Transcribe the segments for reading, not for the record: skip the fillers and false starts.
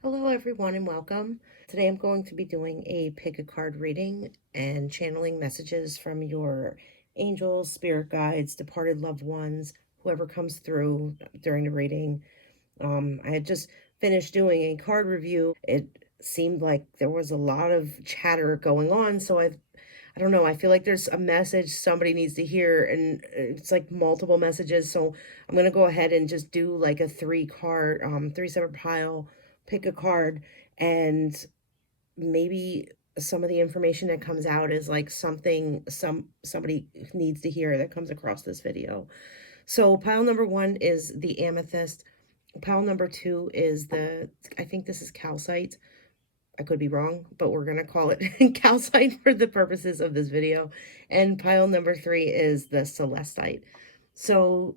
Hello everyone and welcome. Today I'm going to be doing a pick a card reading and channeling messages from your angels, spirit guides, departed loved ones, whoever comes through during the reading. I had just finished doing a card review. It seemed like there was a lot of chatter going on, so I don't know, I feel like there's a message somebody needs to hear, and it's like multiple messages. So I'm gonna go ahead and just do like a three separate pile, pick a card, and maybe some of the information that comes out is like somebody needs to hear that comes across this video. So pile number one is the Amethyst. Pile number two is I think this is Calcite. I could be wrong, but we're going to call it Calcite for the purposes of this video. And pile number three is the Celestite. So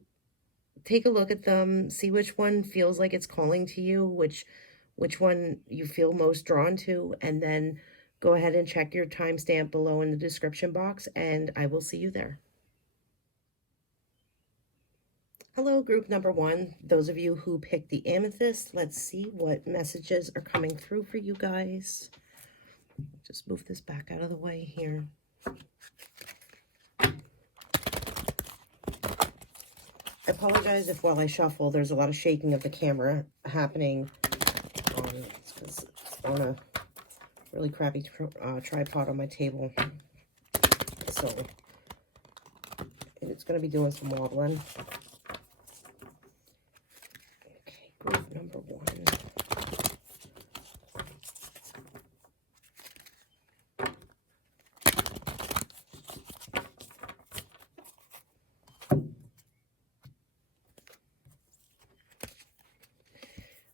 take a look at them, see which one feels like it's calling to you, which one you feel most drawn to, and then go ahead and check your timestamp below in the description box, and I will see you there. Hello, group number one. Those of you who picked the Amethyst, let's see what messages are coming through for you guys. Just move this back out of the way here. I apologize if while I shuffle, there's a lot of shaking of the camera happening. It's because it's on a really crappy tripod on my table. So it's going to be doing some wobbling. Okay, group number one.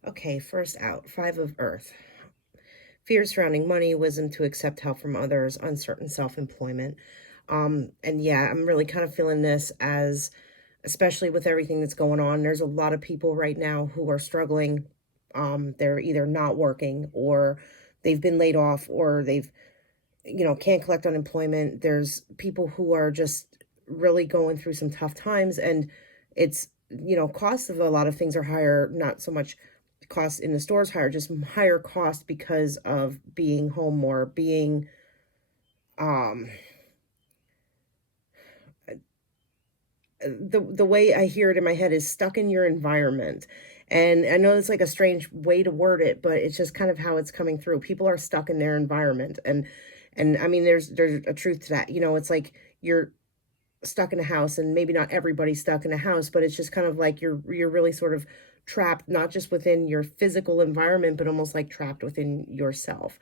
Okay, first out, Five of Earth. Fear surrounding money, wisdom to accept help from others, uncertain self-employment. And yeah, I'm really kind of feeling this as, especially with everything that's going on, there's a lot of people right now who are struggling. They're either not working, or they've been laid off, or they've, can't collect unemployment. There's people who are just really going through some tough times, and it's, costs of a lot of things are higher, not so much cost in the stores higher, just higher cost because of being home more, being the way I hear it in my head is stuck in your environment. And I know it's like a strange way to word it, but it's just kind of how it's coming through. People are stuck in their environment, and I mean there's a truth to that. It's like you're stuck in a house, and maybe not everybody's stuck in a house, but it's just kind of like you're really sort of trapped, not just within your physical environment, but almost like trapped within yourself.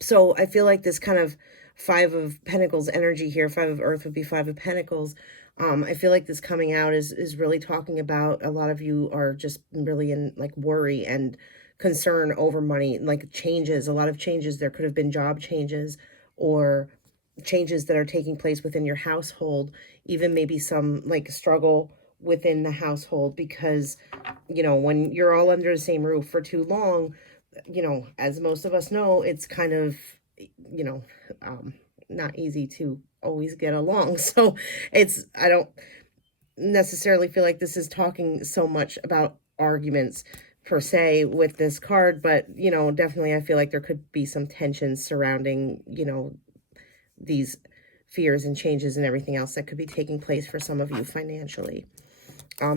So I feel like this kind of Five of Pentacles energy here, Five of Earth would be Five of Pentacles. I feel like this coming out is really talking about a lot of you are just really in like worry and concern over money, like changes, a lot of changes. There could have been job changes or changes that are taking place within your household, even maybe some like struggle within the household, because, when you're all under the same roof for too long, as most of us know, it's kind of, not easy to always get along. So I don't necessarily feel like this is talking so much about arguments per se with this card, but, definitely I feel like there could be some tension surrounding, these fears and changes and everything else that could be taking place for some of you financially.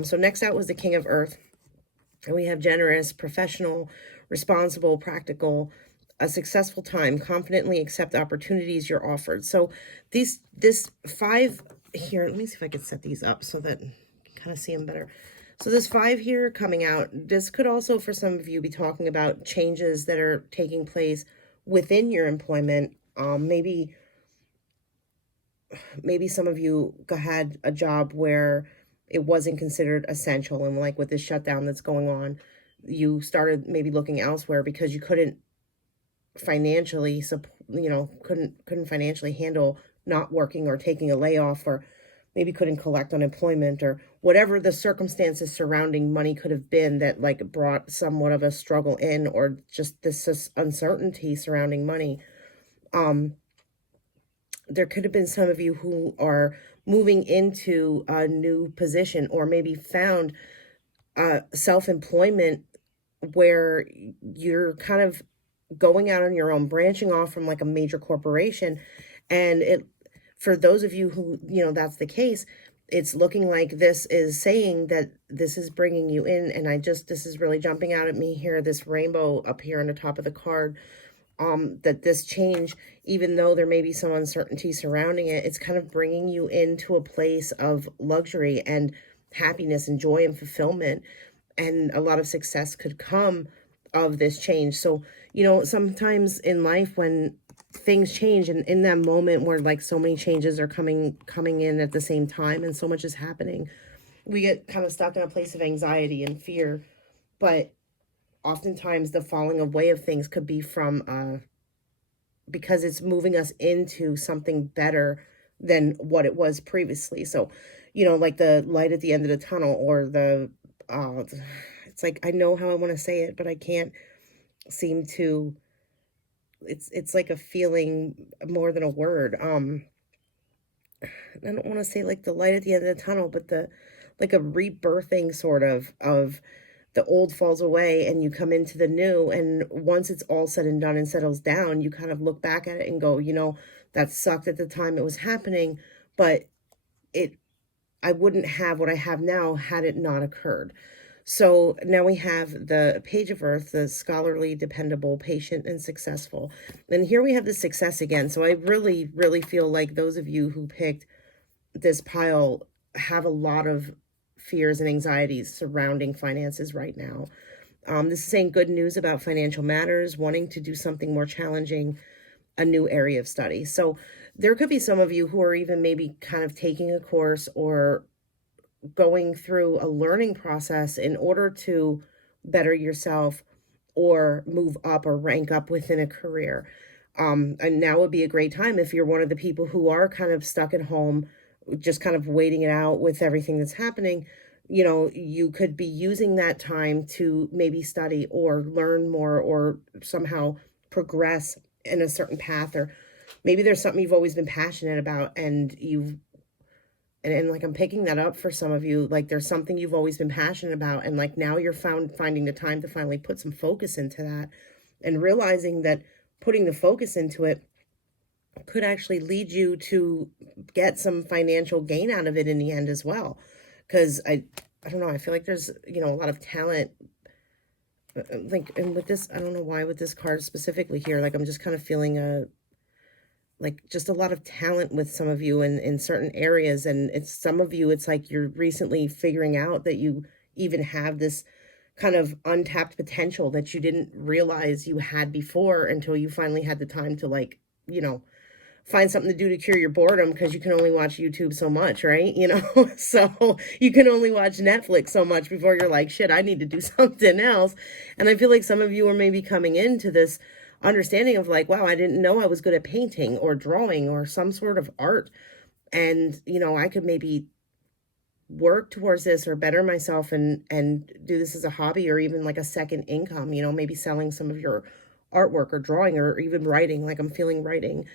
So next out was the King of Earth. And we have generous, professional, responsible, practical, a successful time, confidently accept opportunities you're offered. So this five here, let me see if I can set these up so that you can kind of see them better. So this five here coming out, this could also for some of you be talking about changes that are taking place within your employment. Maybe some of you had a job where it wasn't considered essential, and like with this shutdown that's going on, you started maybe looking elsewhere because you couldn't financially couldn't financially handle not working or taking a layoff, or maybe couldn't collect unemployment, or whatever the circumstances surrounding money could have been that like brought somewhat of a struggle in, or just this uncertainty surrounding money. There could have been some of you who are moving into a new position, or maybe found self-employment where you're kind of going out on your own, branching off from like a major corporation. And it, for those of you who, that's the case, it's looking like this is saying that this is bringing you in. And this is really jumping out at me here, this rainbow up here on the top of the card, that this change, even though there may be some uncertainty surrounding it, it's kind of bringing you into a place of luxury and happiness and joy and fulfillment. And a lot of success could come of this change. So, sometimes in life when things change, and in that moment where like so many changes are coming in at the same time and so much is happening, we get kind of stuck in a place of anxiety and fear. But oftentimes the falling away of things could be from because it's moving us into something better than what it was previously. So, like the light at the end of the tunnel, or the it's like, I know how I want to say it, but I can't seem to, it's like a feeling more than a word. I don't want to say like the light at the end of the tunnel, but the, like a rebirthing sort of the old falls away and you come into the new. And once it's all said and done and settles down, you kind of look back at it and go, that sucked at the time it was happening, but I wouldn't have what I have now had it not occurred. So now we have the Page of Earth, the scholarly, dependable, patient, and successful. And here we have the success again. So I really, really feel like those of you who picked this pile have a lot of fears and anxieties surrounding finances right now. This is saying good news about financial matters, wanting to do something more challenging, a new area of study. So there could be some of you who are even maybe kind of taking a course or going through a learning process in order to better yourself or move up or rank up within a career. And now would be a great time if you're one of the people who are kind of stuck at home, just kind of waiting it out with everything that's happening. You could be using that time to maybe study or learn more or somehow progress in a certain path, or maybe there's something you've always been passionate about and and like I'm picking that up for some of you, like there's something you've always been passionate about, and like now you're finding the time to finally put some focus into that, and realizing that putting the focus into it could actually lead you to get some financial gain out of it in the end as well. Because I don't know, I feel like there's a lot of talent, like, and with this, I don't know why with this card specifically here, like I'm just kind of feeling like just a lot of talent with some of you in certain areas. And it's some of you, it's like you're recently figuring out that you even have this kind of untapped potential that you didn't realize you had before until you finally had the time to, like, find something to do to cure your boredom, because you can only watch YouTube so much, right? So you can only watch Netflix so much before you're like, shit, I need to do something else. And I feel like some of you are maybe coming into this understanding of like, wow, I didn't know I was good at painting or drawing or some sort of art. And, I could maybe work towards this or better myself and do this as a hobby or even like a second income, maybe selling some of your artwork or drawing or even writing. Like I'm feeling writing.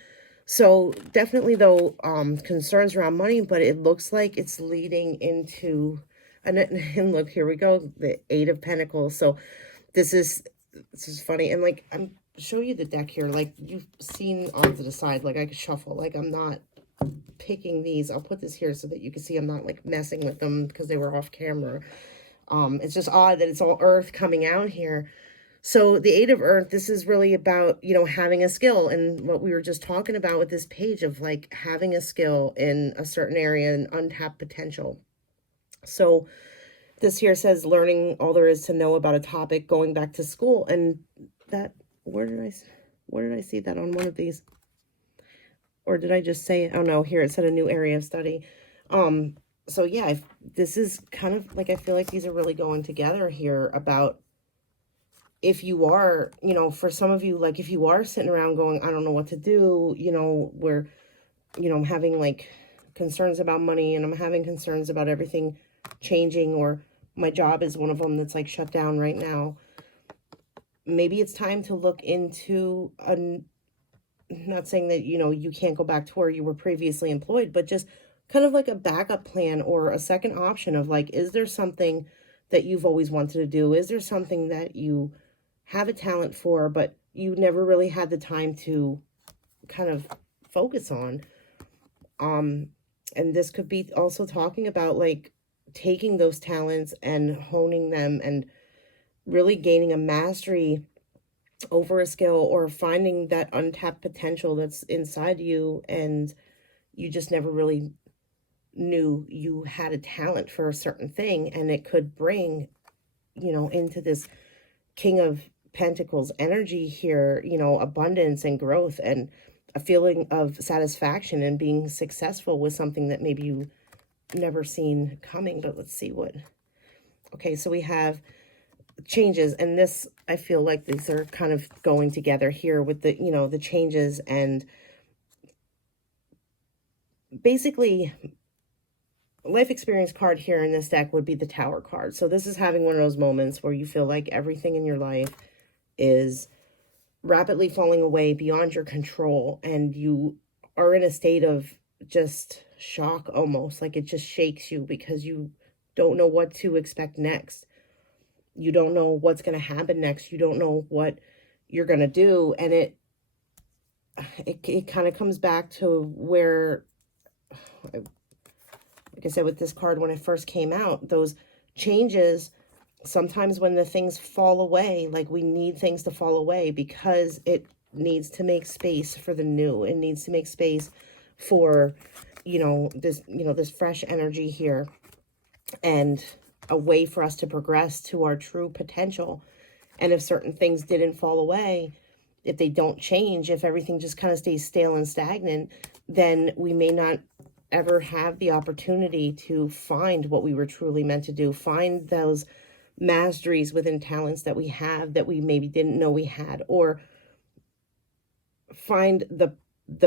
So definitely though, concerns around money, but it looks like it's leading into, and look, here we go, the Eight of Pentacles. So this is funny. And like, I'm show you the deck here. Like you've seen off to the side, like I could shuffle, like I'm not picking these. I'll put this here so that you can see I'm not like messing with them because they were off camera. It's just odd that it's all earth coming out here. So the Eight of Earth, this is really about, having a skill, and what we were just talking about with this page of like having a skill in a certain area and untapped potential. So this here says learning all there is to know about a topic, going back to school. And that, where did I see that on one of these? Or did I just say, oh no, here it said a new area of study. So yeah, this is kind of like, I feel like these are really going together here about if you are, for some of you, like if you are sitting around going, I don't know what to do, where, I'm having like concerns about money and I'm having concerns about everything changing, or my job is one of them that's like shut down right now. Maybe it's time to look into not saying that, you can't go back to where you were previously employed, but just kind of like a backup plan or a second option of like, is there something that you've always wanted to do? Is there something that you have a talent for, but you never really had the time to kind of focus on? And this could be also talking about like taking those talents and honing them and really gaining a mastery over a skill, or finding that untapped potential that's inside you and you just never really knew you had a talent for a certain thing, and it could bring, into this King of Pentacles energy here, abundance and growth and a feeling of satisfaction and being successful with something that maybe you never seen coming. But let's see what. Okay, so we have changes, and this, I feel like these are kind of going together here with the, the changes, and basically life experience card here in this deck would be the Tower card. So this is having one of those moments where you feel like everything in your life is rapidly falling away beyond your control, and you are in a state of just shock, almost like it just shakes you because you don't know what to expect next. You don't know what's going to happen next. You don't know what you're going to do. And it kind of comes back to where, like I said, with this card, when it first came out, those changes, sometimes when the things fall away, like we need things to fall away because it needs to make space for the new. It needs to make space for, this fresh energy here, and a way for us to progress to our true potential. And if certain things didn't fall away, if they don't change, if everything just kind of stays stale and stagnant, then we may not ever have the opportunity to find what we were truly meant to do, find those masteries within talents that we have that we maybe didn't know we had, or find the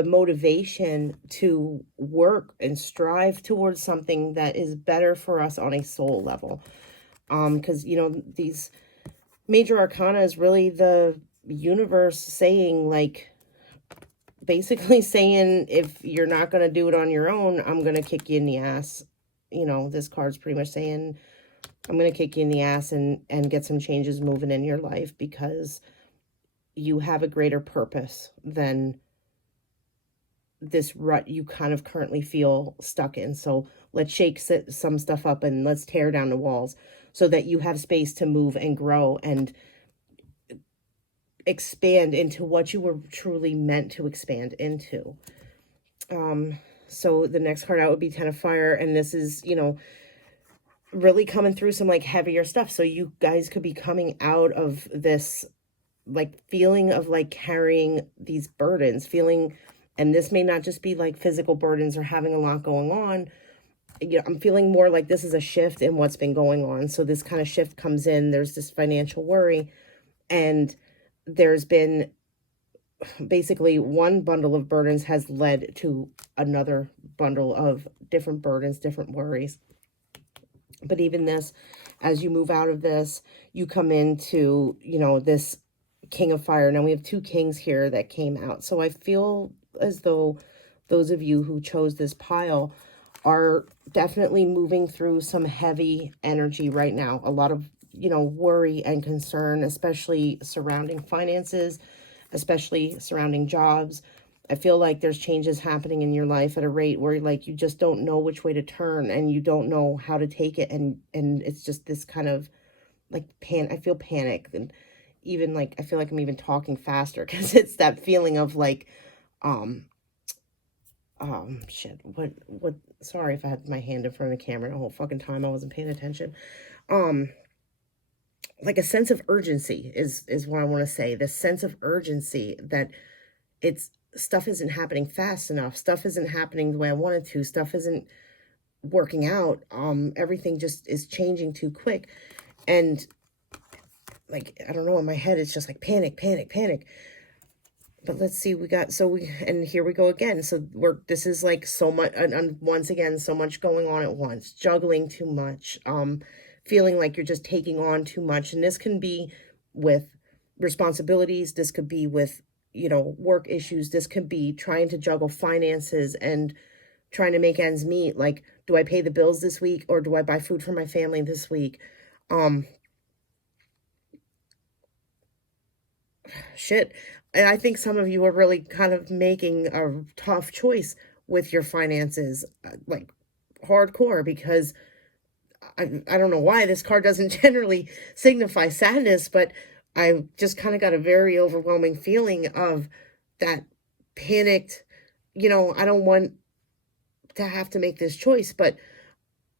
motivation to work and strive towards something that is better for us on a soul level. Because, these major arcana is really the universe saying, like, basically saying, if you're not going to do it on your own, I'm going to kick you in the ass. This card's pretty much saying, I'm going to kick you in the ass and get some changes moving in your life, because you have a greater purpose than this rut you kind of currently feel stuck in. So let's shake some stuff up and let's tear down the walls so that you have space to move and grow and expand into what you were truly meant to expand into. So the next card out would be Ten of Fire, and this is, really coming through some like heavier stuff. So you guys could be coming out of this like feeling of like carrying these burdens, and this may not just be like physical burdens or having a lot going on. I'm feeling more like this is a shift in what's been going on. So this kind of shift comes in, there's this financial worry, and there's been basically one bundle of burdens has led to another bundle of different burdens, different worries. But even this, as you move out of this, you come into, this King of Fire. Now we have two kings here that came out. So I feel as though those of you who chose this pile are definitely moving through some heavy energy right now. A lot of, worry and concern, especially surrounding finances, especially surrounding jobs. I feel like there's changes happening in your life at a rate where like you just don't know which way to turn and you don't know how to take it. And it's just this kind of like I feel panic, and even like I feel like I'm even talking faster because it's that feeling of like shit, what sorry if I had my hand in front of the camera the whole fucking time I wasn't paying attention. Like a sense of urgency is what I want to say. This sense of urgency that stuff isn't happening fast enough, stuff isn't happening the way I wanted to, stuff isn't working out, everything just is changing too quick. And like, I don't know, in my head it's just like panic. But let's see, and here we go again. So this is like so much, and once again, so much going on at once, juggling too much, feeling like you're just taking on too much. And this can be with responsibilities. This could be with, work issues. This could be trying to juggle finances and trying to make ends meet. Like, do I pay the bills this week or do I buy food for my family this week? Um, shit. And I think some of you are really kind of making a tough choice with your finances, like hardcore, because I don't know why this card doesn't generally signify sadness, but I just kind of got a very overwhelming feeling of that panicked, I don't want to have to make this choice, but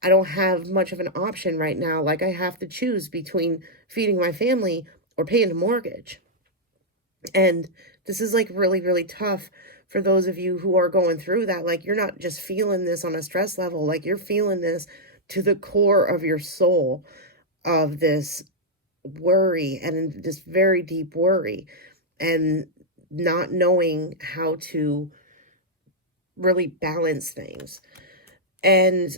I don't have much of an option right now. Like, I have to choose between feeding my family or paying the mortgage. And this is like really, really tough for those of you who are going through that. Like, you're not just feeling this on a stress level, like, you're feeling this to the core of your soul, of this worry and this very deep worry, and not knowing how to really balance things. And,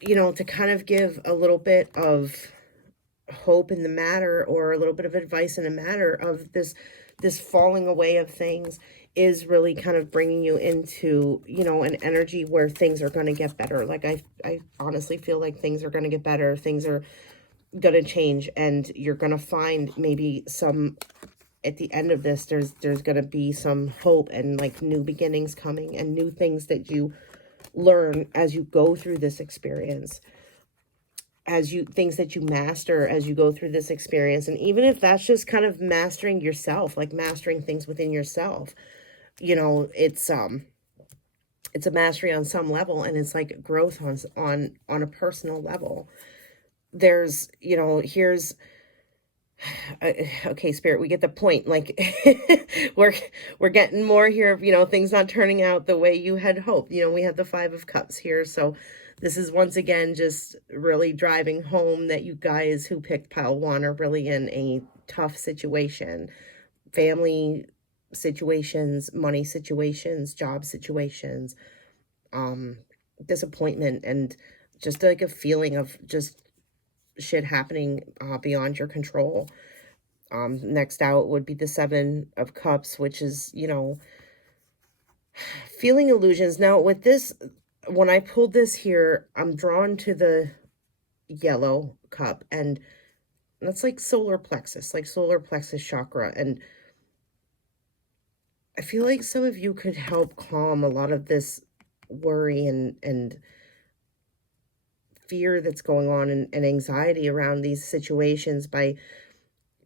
to kind of give a little bit of hope in the matter, or a little bit of advice in the matter of this falling away of things, is really kind of bringing you into, an energy where things are going to get better. Like, I honestly feel like things are going to get better. Things are going to change, and you're going to find maybe some, at the end of this, there's going to be some hope and like new beginnings coming, and new things that you learn as you go through this experience, things that you master as you go through this experience. And even if that's just kind of mastering yourself, like mastering things within yourself, it's a mastery on some level, and it's like growth on a personal level. There's, here's okay, Spirit, we get the point. Like, we're getting more here of, things not turning out the way you had hoped. We have the 5 of Cups here, so this is once again just really driving home that you guys who picked pile 1 are really in a tough situation. Family situations, money situations, job situations, disappointment, and just like a feeling of just shit happening beyond your control. Next out would be the 7 of Cups, which is, feeling illusions. Now, with this, when I pulled this here, I'm drawn to the yellow cup, and that's like solar plexus chakra. And I feel like some of you could help calm a lot of this worry and fear that's going on, and anxiety around these situations, by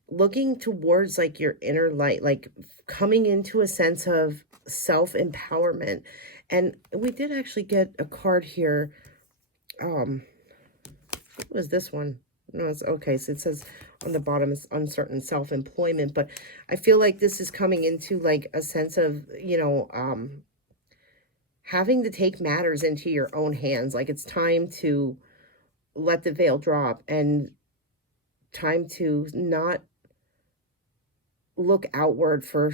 looking towards like your inner light, like coming into a sense of self-empowerment. And we did actually get a card here. What was this one? No, it's okay. So it says on the bottom is uncertain self-employment, but I feel like this is coming into like a sense of, having to take matters into your own hands. Like, it's time to let the veil drop, and time to not look outward for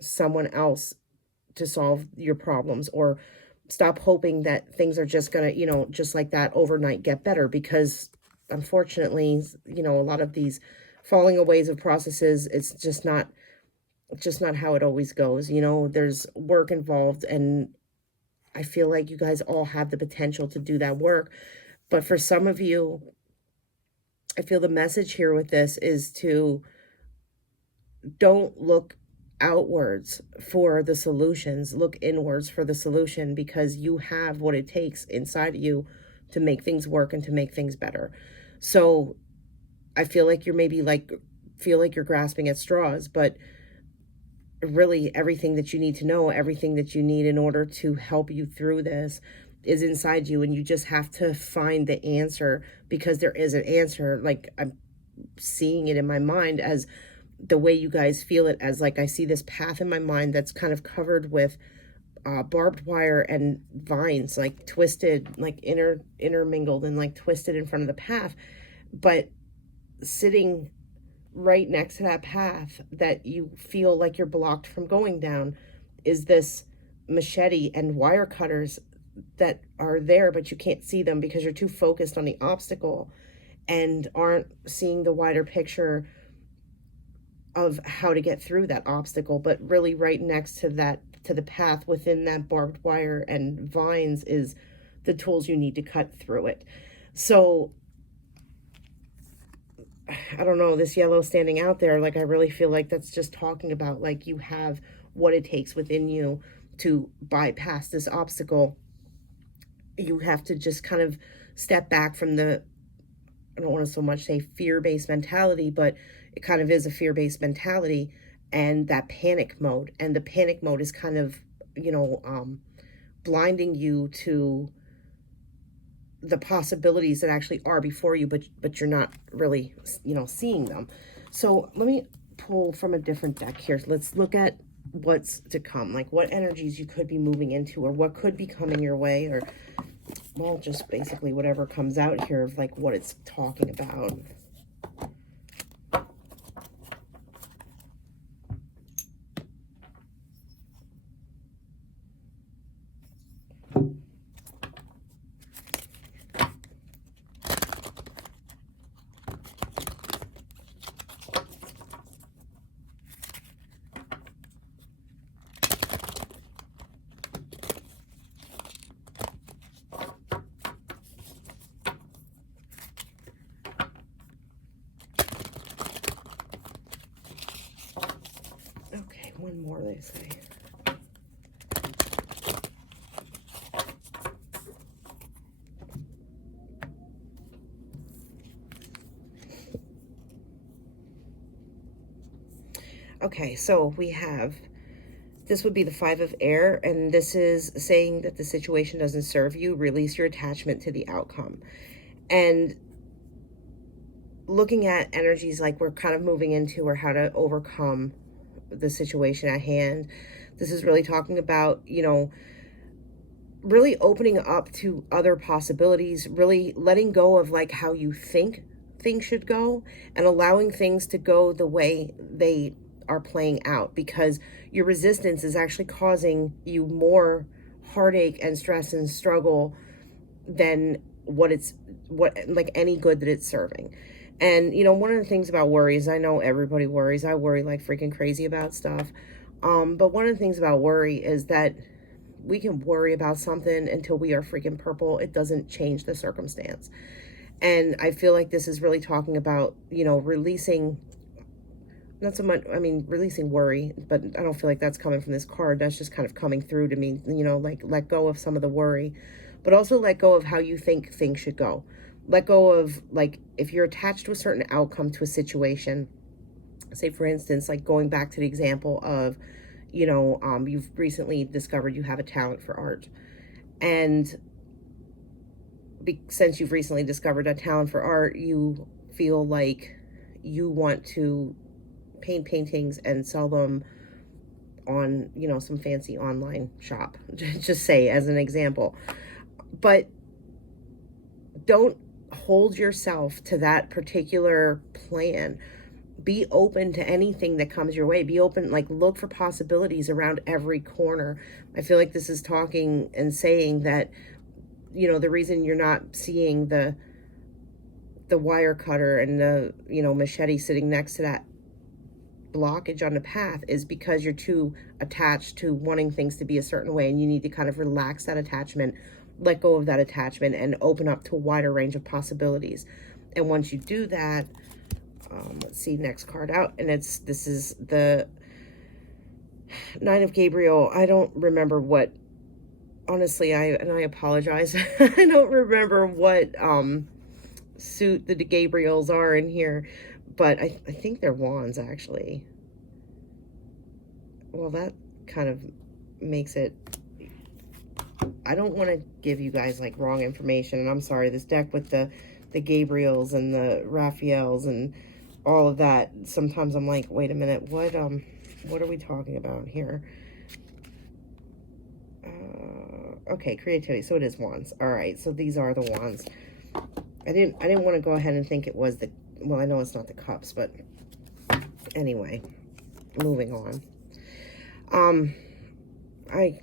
someone else to solve your problems, or stop hoping that things are just gonna, just like that overnight get better. Because unfortunately, a lot of these falling aways of processes, it's just not how it always goes. There's work involved, and I feel like you guys all have the potential to do that work. But for some of you, I feel the message here with this is to don't look outwards for the solutions, look inwards for the solution, because you have what it takes inside of you to make things work and to make things better. So I feel like you're grasping at straws, but really everything that you need to know, everything that you need in order to help you through this, is inside you, and you just have to find the answer, because there is an answer. Like, I'm seeing it in my mind as the way you guys feel it, as like I see this path in my mind that's kind of covered with barbed wire and vines, like twisted, like intermingled and like twisted in front of the path. But sitting right next to that path that you feel like you're blocked from going down is this machete and wire cutters that are there, but you can't see them because you're too focused on the obstacle and aren't seeing the wider picture of how to get through that obstacle. But really right next to the path within that barbed wire and vines is the tools you need to cut through it. So I don't know, this yellow standing out there, like I really feel like that's just talking about like you have what it takes within you to bypass this obstacle. You have to just kind of step back from the, I don't want to so much say fear-based mentality, but it kind of is a fear-based mentality and that panic mode. And the panic mode is kind of, you know, blinding you to the possibilities that actually are before you, but you're not really, you know, seeing them. So let me pull from a different deck here. Let's look at what's to come, like what energies you could be moving into or what could be coming your way, or well, just basically whatever comes out here of like what it's talking about. Okay, one more, they say. Okay, so we have, this would be the 5 of air, and this is saying that the situation doesn't serve you. Release your attachment to the outcome. And looking at energies like we're kind of moving into, or how to overcome the situation at hand, this is really talking about, you know, really opening up to other possibilities, really letting go of like how you think things should go and allowing things to go the way they are playing out, because your resistance is actually causing you more heartache and stress and struggle than what like any good that it's serving. And you know, one of the things about worry is, I know everybody worries. I worry like freaking crazy about stuff. But one of the things about worry is that we can worry about something until we are freaking purple. It doesn't change the circumstance. And I feel like this is really talking about, you know, releasing, not so much, I mean, releasing worry, but I don't feel like that's coming from this card. That's just kind of coming through to me, you know, like let go of some of the worry, but also let go of how you think things should go. Let go of, like, if you're attached to a certain outcome to a situation, say for instance, like going back to the example of, you know, you've recently discovered you have a talent for art. And since you've recently discovered a talent for art, you feel like you want to paint paintings and sell them on, you know, some fancy online shop, just say as an example. But don't hold yourself to that particular plan. Be open to anything that comes your way. Be open, like look for possibilities around every corner. I feel like this is talking and saying that, you know, the reason you're not seeing the wire cutter and the, you know, machete sitting next to that blockage on the path is because you're too attached to wanting things to be a certain way, and you need to kind of relax that attachment, let go of that attachment, and open up to a wider range of possibilities. And once you do that, let's see, next card out, and this is the 9 of Gabriel. I don't remember what, honestly, I apologize. I don't remember what suit the Gabriels are in here, but I think they're wands, actually. Well, that kind of makes it, I don't want to give you guys like wrong information, and I'm sorry, this deck with the Gabriels and the Raphaels and all of that, sometimes I'm like, wait a minute, what are we talking about here? Okay, creativity. So it is wands. All right, so these are the wands. I didn't want to go ahead and think it was the, well, I know it's not the cups, but anyway, moving on.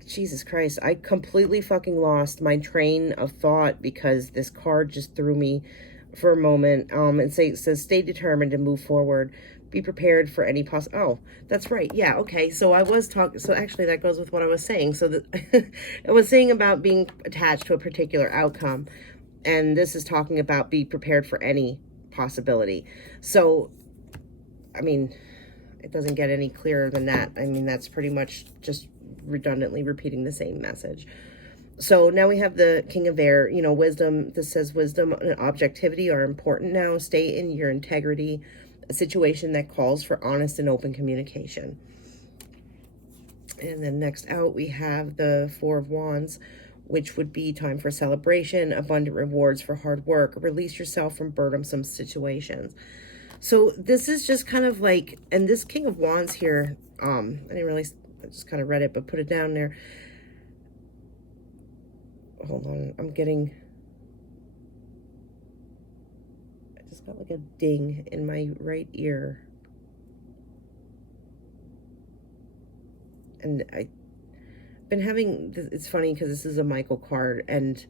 Jesus Christ, I completely fucking lost my train of thought because this card just threw me for a moment. It says stay determined and move forward. Be prepared for any oh, that's right. Yeah, okay. So I was talking, so actually that goes with what I was saying. So that I was saying about being attached to a particular outcome. And this is talking about be prepared for any possibility. So, I mean, it doesn't get any clearer than that. I mean, that's pretty much just redundantly repeating the same message. So now we have the King of Air, you know, wisdom. This says wisdom and objectivity are important now. Stay in your integrity, a situation that calls for honest and open communication. And then next out, we have the Four of Wands, which would be time for celebration, abundant rewards for hard work. Release yourself from burdensome situations. So this is just kind of like, and this King of Wands here, I didn't really, I just kind of read it, but put it down there. Hold on, I just got like a ding in my right ear. And I've been having, it's funny because this is a Michael card, and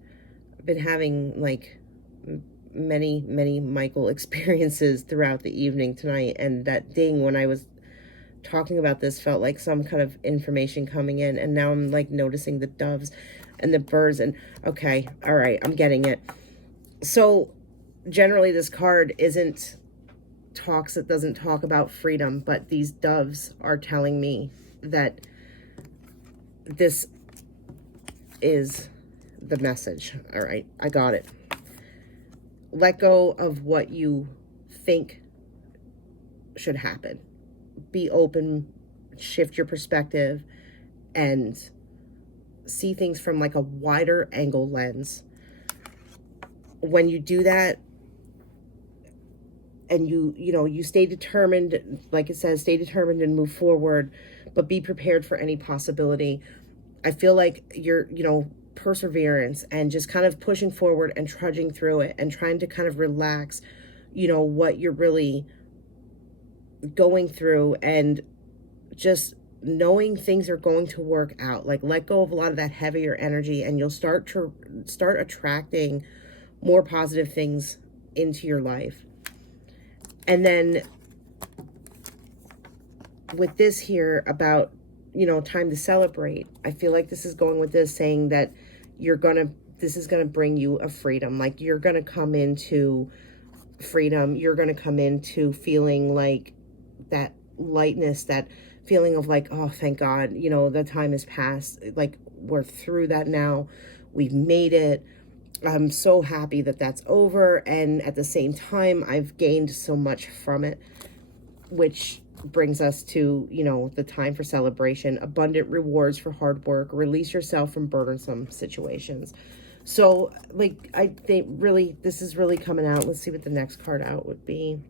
I've been having like many Michael experiences throughout the evening tonight, and that ding when I was talking about this felt like some kind of information coming in, and now I'm like noticing the doves and the birds, and okay, all right, I'm getting it. So generally this card it doesn't talk about freedom, but these doves are telling me that this is the message. All right, I got it. Let go of what you think should happen. Be open, shift your perspective, and see things from like a wider angle lens. When you do that, and you stay determined, like it says, stay determined and move forward, but be prepared for any possibility. I feel like you're, perseverance and just kind of pushing forward and trudging through it and trying to kind of relax, what you're really going through, and just knowing things are going to work out. Like, let go of a lot of that heavier energy, and you'll start attracting more positive things into your life. And then with this here about, time to celebrate, I feel like this is going with this, saying that this is gonna bring you a freedom. Like, you're gonna come into freedom. You're gonna come into feeling like that lightness, that feeling of like, oh, thank God, the time has passed. Like, we're through that now. We've made it. I'm so happy that that's over. And at the same time, I've gained so much from it, which brings us to, the time for celebration, abundant rewards for hard work, release yourself from burdensome situations. So, like, I think really, this is really coming out. Let's see what the next card out would be.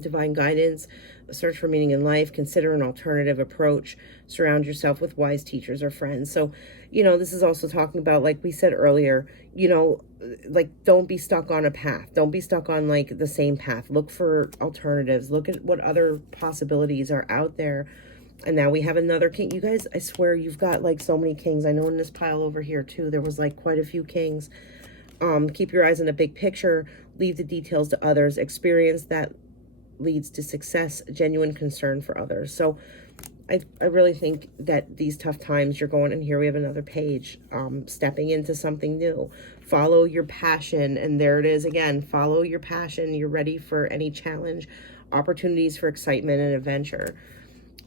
Divine guidance, a search for meaning in life, consider an alternative approach, surround yourself with wise teachers or friends. So, this is also talking about, like we said earlier, like, don't be stuck on a path. Don't be stuck on like the same path. Look for alternatives. Look at what other possibilities are out there. And now we have another king. You guys, I swear you've got like so many kings. I know in this pile over here too, there was like quite a few kings. Keep your eyes on the big picture. Leave the details to others. Experience that leads to success, genuine concern for others. So I really think that these tough times you're going, and here we have another page, stepping into something new. Follow your passion, and there it is again. Follow your passion. You're ready for any challenge, opportunities for excitement and adventure.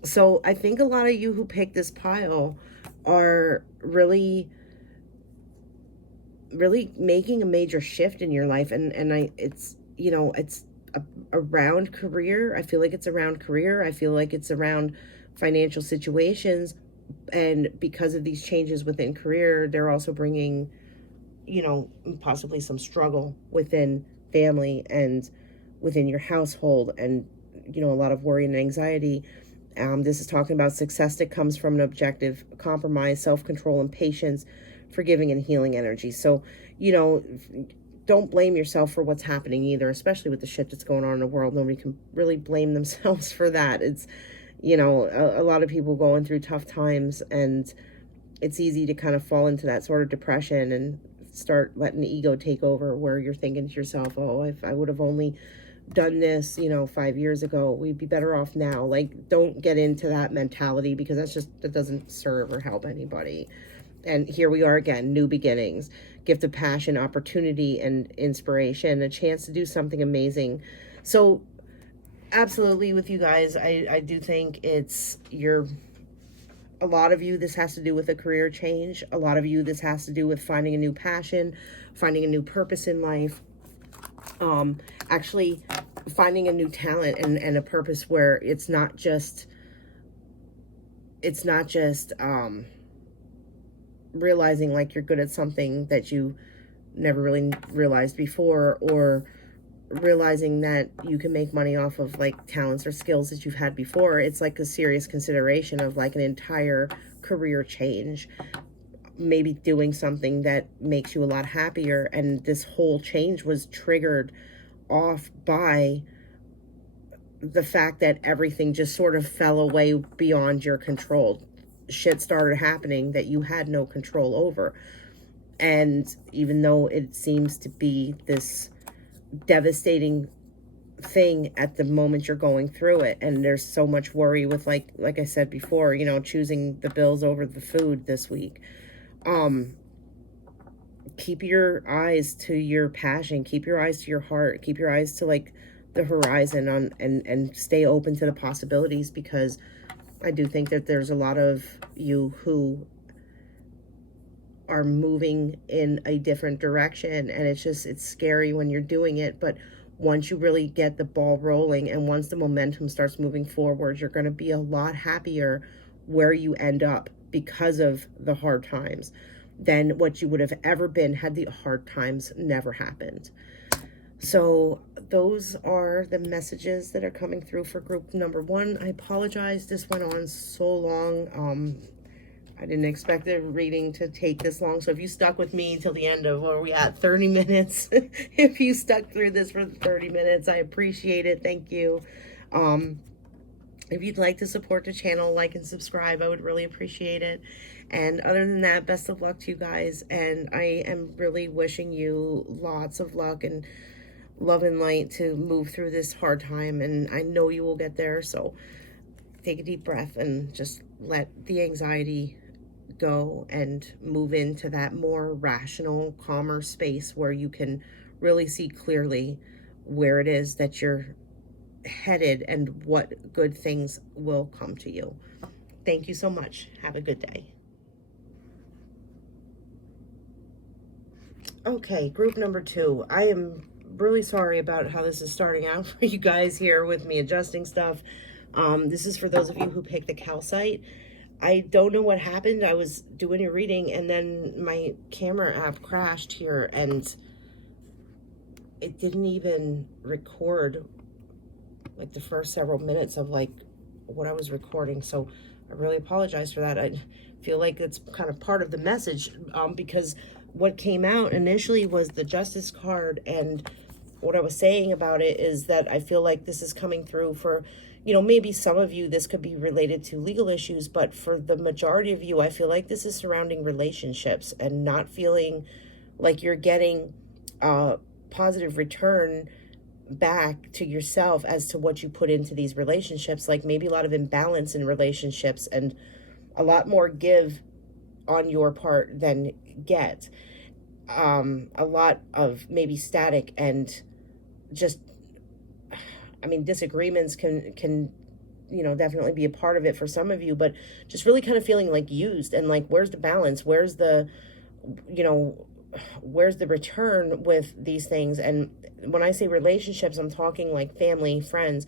So I think a lot of you who picked this pile are really making a major shift in your life, and it's around career. I feel like it's around career. I feel like it's around financial situations, and because of these changes within career, they're also bringing, possibly some struggle within family and within your household, and a lot of worry and anxiety. This is talking about success that comes from an objective, compromise, self-control, and patience, forgiving and healing energy. So, don't blame yourself for what's happening either, especially with the shit that's going on in the world. Nobody can really blame themselves for that. It's, a lot of people going through tough times, and it's easy to kind of fall into that sort of depression and start letting the ego take over, where you're thinking to yourself, oh, if I would have only done this, 5 years ago, we'd be better off now. Like, don't get into that mentality, because that doesn't serve or help anybody. And here we are again, new beginnings, gift of passion, opportunity, and inspiration, a chance to do something amazing. So absolutely with you guys, I do think it's a lot of you, this has to do with a career change. A lot of you, this has to do with finding a new passion, finding a new purpose in life. Actually finding a new talent and a purpose where it's not just realizing like you're good at something that you never really realized before, or realizing that you can make money off of like talents or skills that you've had before. It's like a serious consideration of like an entire career change, maybe doing something that makes you a lot happier. And this whole change was triggered off by the fact that everything just sort of fell away beyond your control. Shit started happening that you had no control over. And even though it seems to be this devastating thing at the moment you're going through it, and there's so much worry with like I said before, you know, choosing the bills over the food this week, keep your eyes to your passion, keep your eyes to your heart, keep your eyes to like the horizon on, and stay open to the possibilities, because I do think that there's a lot of you who are moving in a different direction, and it's scary when you're doing it. But once you really get the ball rolling, and once the momentum starts moving forward, you're going to be a lot happier where you end up because of the hard times than what you would have ever been had the hard times never happened. So those are the messages that are coming through for group number 1. I apologize this went on so long. I didn't expect the reading to take this long. So if you stuck with me till the end of, where are we at, 30 minutes? If you stuck through this for 30 minutes, I appreciate it. Thank you. If you'd like to support the channel, like and subscribe, I would really appreciate it. And other than that, best of luck to you guys. And I am really wishing you lots of luck and love and light to move through this hard time. And I know you will get there. So take a deep breath and just let the anxiety go and move into that more rational, calmer space where you can really see clearly where it is that you're headed and what good things will come to you. Thank you so much. Have a good day. Okay, group number 2. I am really sorry about how this is starting out for you guys here with me adjusting stuff. This is for those of you who picked the Calcite. I don't know what happened. I was doing a reading and then my camera app crashed here and it didn't even record like the first several minutes of like what I was recording. So I really apologize for that. I feel like it's kind of part of the message, because what came out initially was the Justice card, and what I was saying about it is that I feel like this is coming through for, you know, maybe some of you, this could be related to legal issues, but for the majority of you, I feel like this is surrounding relationships and not feeling like you're getting a positive return back to yourself as to what you put into these relationships. Like maybe a lot of imbalance in relationships and a lot more give on your part than get. A lot of maybe static and just, I mean, disagreements can, you know, definitely be a part of it for some of you, but just really kind of feeling like used and like, where's the balance? Where's the, you know, where's the return with these things? And when I say relationships, I'm talking like family, friends,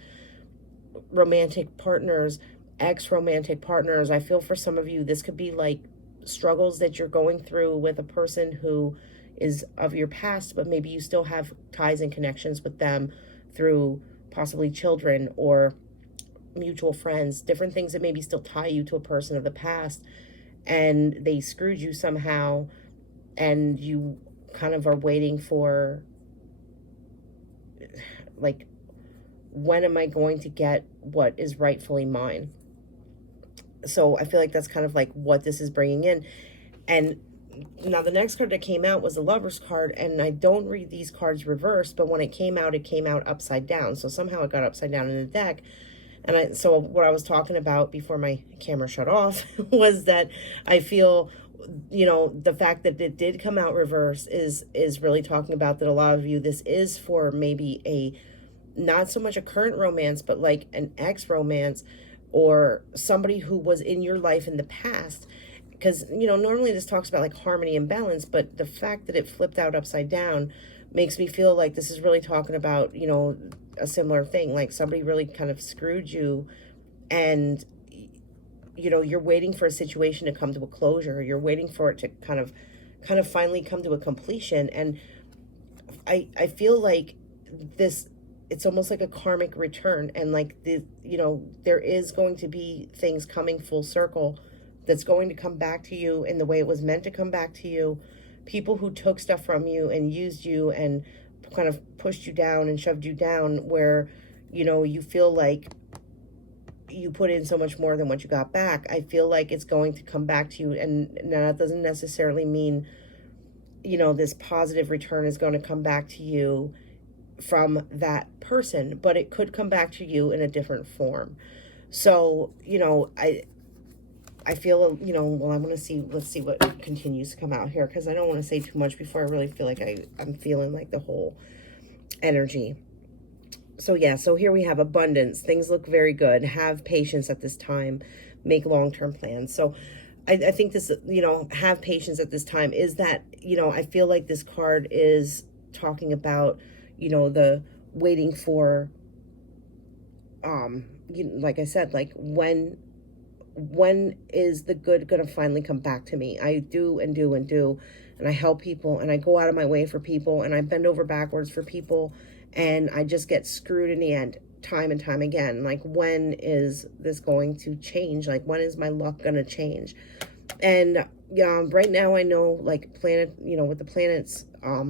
romantic partners, ex-romantic partners. I feel for some of you, this could be like struggles that you're going through with a person who is of your past, but maybe you still have ties and connections with them through possibly children or mutual friends, different things that maybe still tie you to a person of the past, and they screwed you somehow, and you kind of are waiting for, like, when am I going to get what is rightfully mine? So I feel like that's kind of like what this is bringing in. And now the next card that came out was the Lover's card, and I don't read these cards reversed, but when it came out upside down. So somehow it got upside down in the deck. And so what I was talking about before my camera shut off was that I feel you know, the fact that it did come out reverse is really talking about that a lot of you, this is for maybe a, not so much a current romance, but like an ex romance, or somebody who was in your life in the past. Because, you know, normally this talks about like harmony and balance, but the fact that it flipped out upside down makes me feel like this is really talking about, you know, a similar thing. Like somebody really kind of screwed you, and you know, you're waiting for a situation to come to a closure. You're waiting for it to kind of finally come to a completion. And I feel like this, it's almost like a karmic return, and like the, you know, there is going to be things coming full circle that's going to come back to you in the way it was meant to come back to you. People who took stuff from you and used you and kind of pushed you down and shoved you down, where, you know, you feel like you put in so much more than what you got back. I feel like it's going to come back to you. And now that doesn't necessarily mean, you know, this positive return is going to come back to you from that person, but it could come back to you in a different form. So, you know, I feel, you know, well, I want to see, let's see what continues to come out here, because I don't want to say too much before I really feel like I'm feeling like the whole energy. So yeah, so here we have abundance. Things look very good. Have patience at this time. Make long-term plans. So I think this, you know, have patience at this time is that, you know, I feel like this card is talking about, you know, the waiting for, you know, like I said, like when is the good going to finally come back to me? I do and do and do, and I help people, and I go out of my way for people, and I bend over backwards for people, and I just get screwed in the end, time and time again. Like, when is this going to change? Like, when is my luck going to change? And yeah, right now I know, like, planet, you know, with the planets,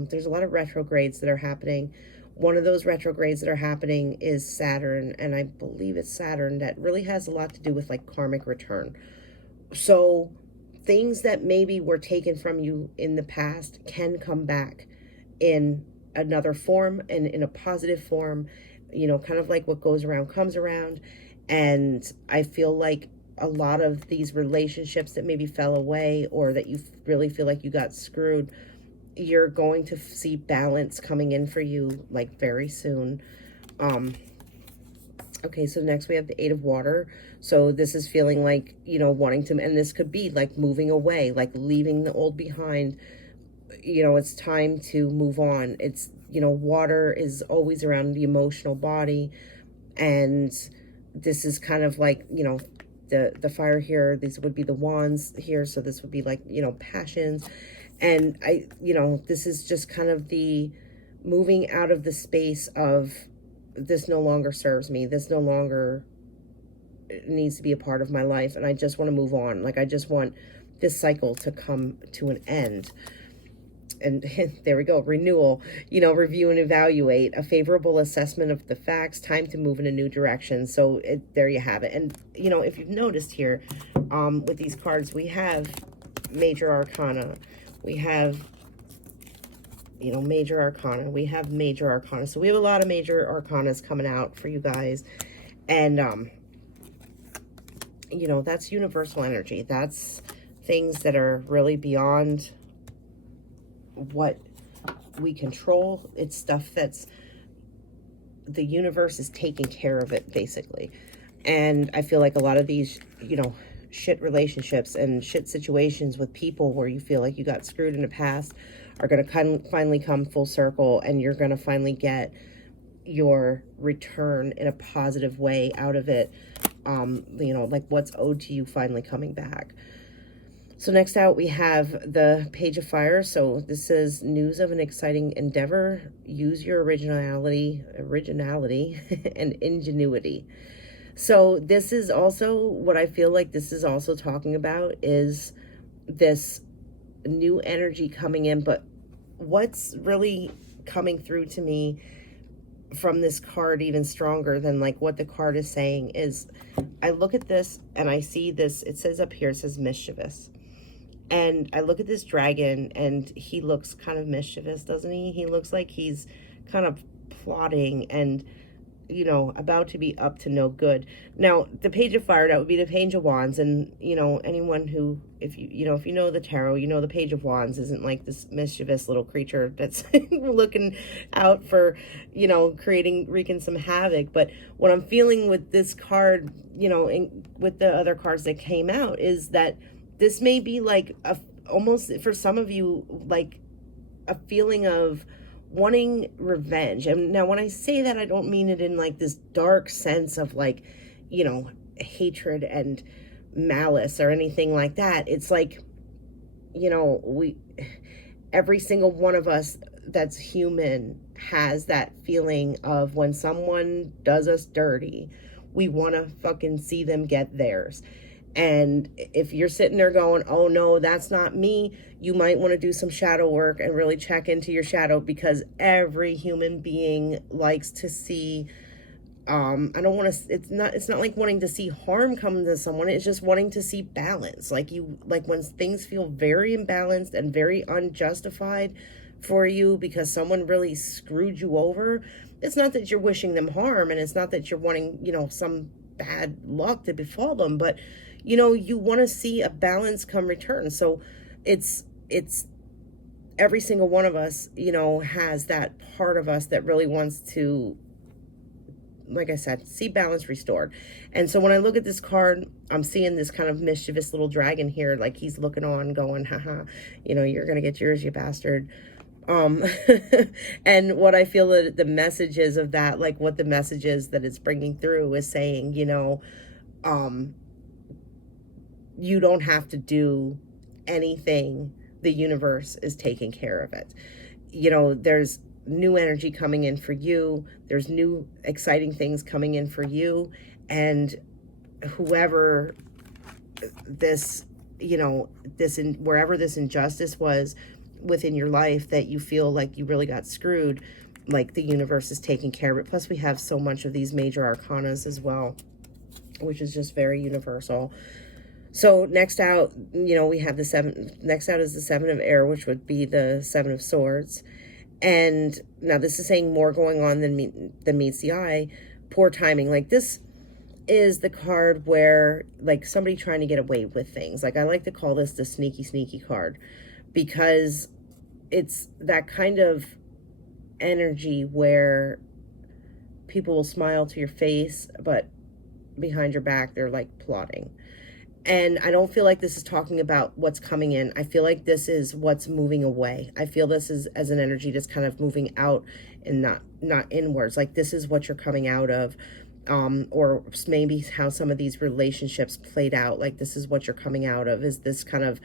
there's a lot of retrogrades that are happening. One of those retrogrades that are happening is Saturn, and I believe it's Saturn that really has a lot to do with like karmic return. So things that maybe were taken from you in the past can come back in another form, and in a positive form, you know, kind of like what goes around comes around. And I feel like a lot of these relationships that maybe fell away, or that you really feel like you got screwed, you're going to see balance coming in for you like very soon. Okay, so next we have the Eight of Water. So this is feeling like, you know, wanting to, and this could be like moving away, like leaving the old behind. You know, it's time to move on. It's, you know, water is always around the emotional body, and this is kind of like, you know, the fire here, these would be the wands here, so this would be like, you know, passions. And I, you know, this is just kind of the moving out of the space of, this no longer serves me, this no longer needs to be a part of my life, and I just want to move on. Like, I just want this cycle to come to an end. And there we go, renewal, you know, review and evaluate, a favorable assessment of the facts, time to move in a new direction. So there you have it. And, you know, if you've noticed here, with these cards, we have major arcana, we have, you know, major arcana, we have major arcana. So we have a lot of major arcanas coming out for you guys. And, you know, that's universal energy. That's things that are really beyond what we control. It's stuff that's, the universe is taking care of it, basically. And I feel like a lot of these, you know, shit relationships and shit situations with people where you feel like you got screwed in the past are going to finally come full circle, and you're going to finally get your return in a positive way out of it. You know, like what's owed to you finally coming back. So next out, we have the Page of Fire. So this is news of an exciting endeavor. Use your originality and ingenuity. So this is also what I feel like this is also talking about, is this new energy coming in. But what's really coming through to me from this card, even stronger than like what the card is saying, is I look at this and I see this, it says up here, it says mischievous. And I look at this dragon, and he looks kind of mischievous, doesn't he? He looks like he's kind of plotting, and about to be up to no good. Now, the Page of Fire, that would be the Page of Wands. And, anyone who, if you know the tarot, the Page of Wands isn't like this mischievous little creature that's looking out for, wreaking some havoc. But what I'm feeling with this card, with the other cards that came out, is that this may be like almost for some of you, like a feeling of wanting revenge. And now when I say that, I don't mean it in like this dark sense of like, hatred and malice or anything like that. It's like, every single one of us that's human has that feeling of when someone does us dirty, we want to fucking see them get theirs. And if you're sitting there going, oh no, that's not me, you might want to do some shadow work and really check into your shadow, because every human being likes to see, I don't want to, it's not like wanting to see harm come to someone. It's just wanting to see balance. Like when things feel very imbalanced and very unjustified for you because someone really screwed you over, it's not that you're wishing them harm, and it's not that you're wanting, some bad luck to befall them, but you want to see a balance come return. So it's every single one of us, has that part of us that really wants to, like I said, see balance restored. And so when I look at this card, I'm seeing this kind of mischievous little dragon here, like he's looking on going, haha, you're gonna get yours, you bastard. And what I feel that the message is of that, like what the message is that it's bringing through is saying, you don't have to do anything. The universe is taking care of it. There's new energy coming in for you. There's new exciting things coming in for you. And whoever this, wherever this injustice was within your life that you feel like you really got screwed, like the universe is taking care of it. Plus we have so much of these major arcanas as well, which is just very universal. So next out, we have next out is the Seven of Air, which would be the Seven of Swords. And now this is saying more going on than meets the eye. Poor timing. Like this is the card where like somebody trying to get away with things. Like I like to call this the sneaky card, because it's that kind of energy where people will smile to your face, but behind your back, they're like plotting. And I don't feel like this is talking about what's coming in. I feel like this is what's moving away. I feel this is as an energy just kind of moving out and not inwards. Like this is what you're coming out of. Or maybe how some of these relationships played out. Like this is what you're coming out of, is this kind of,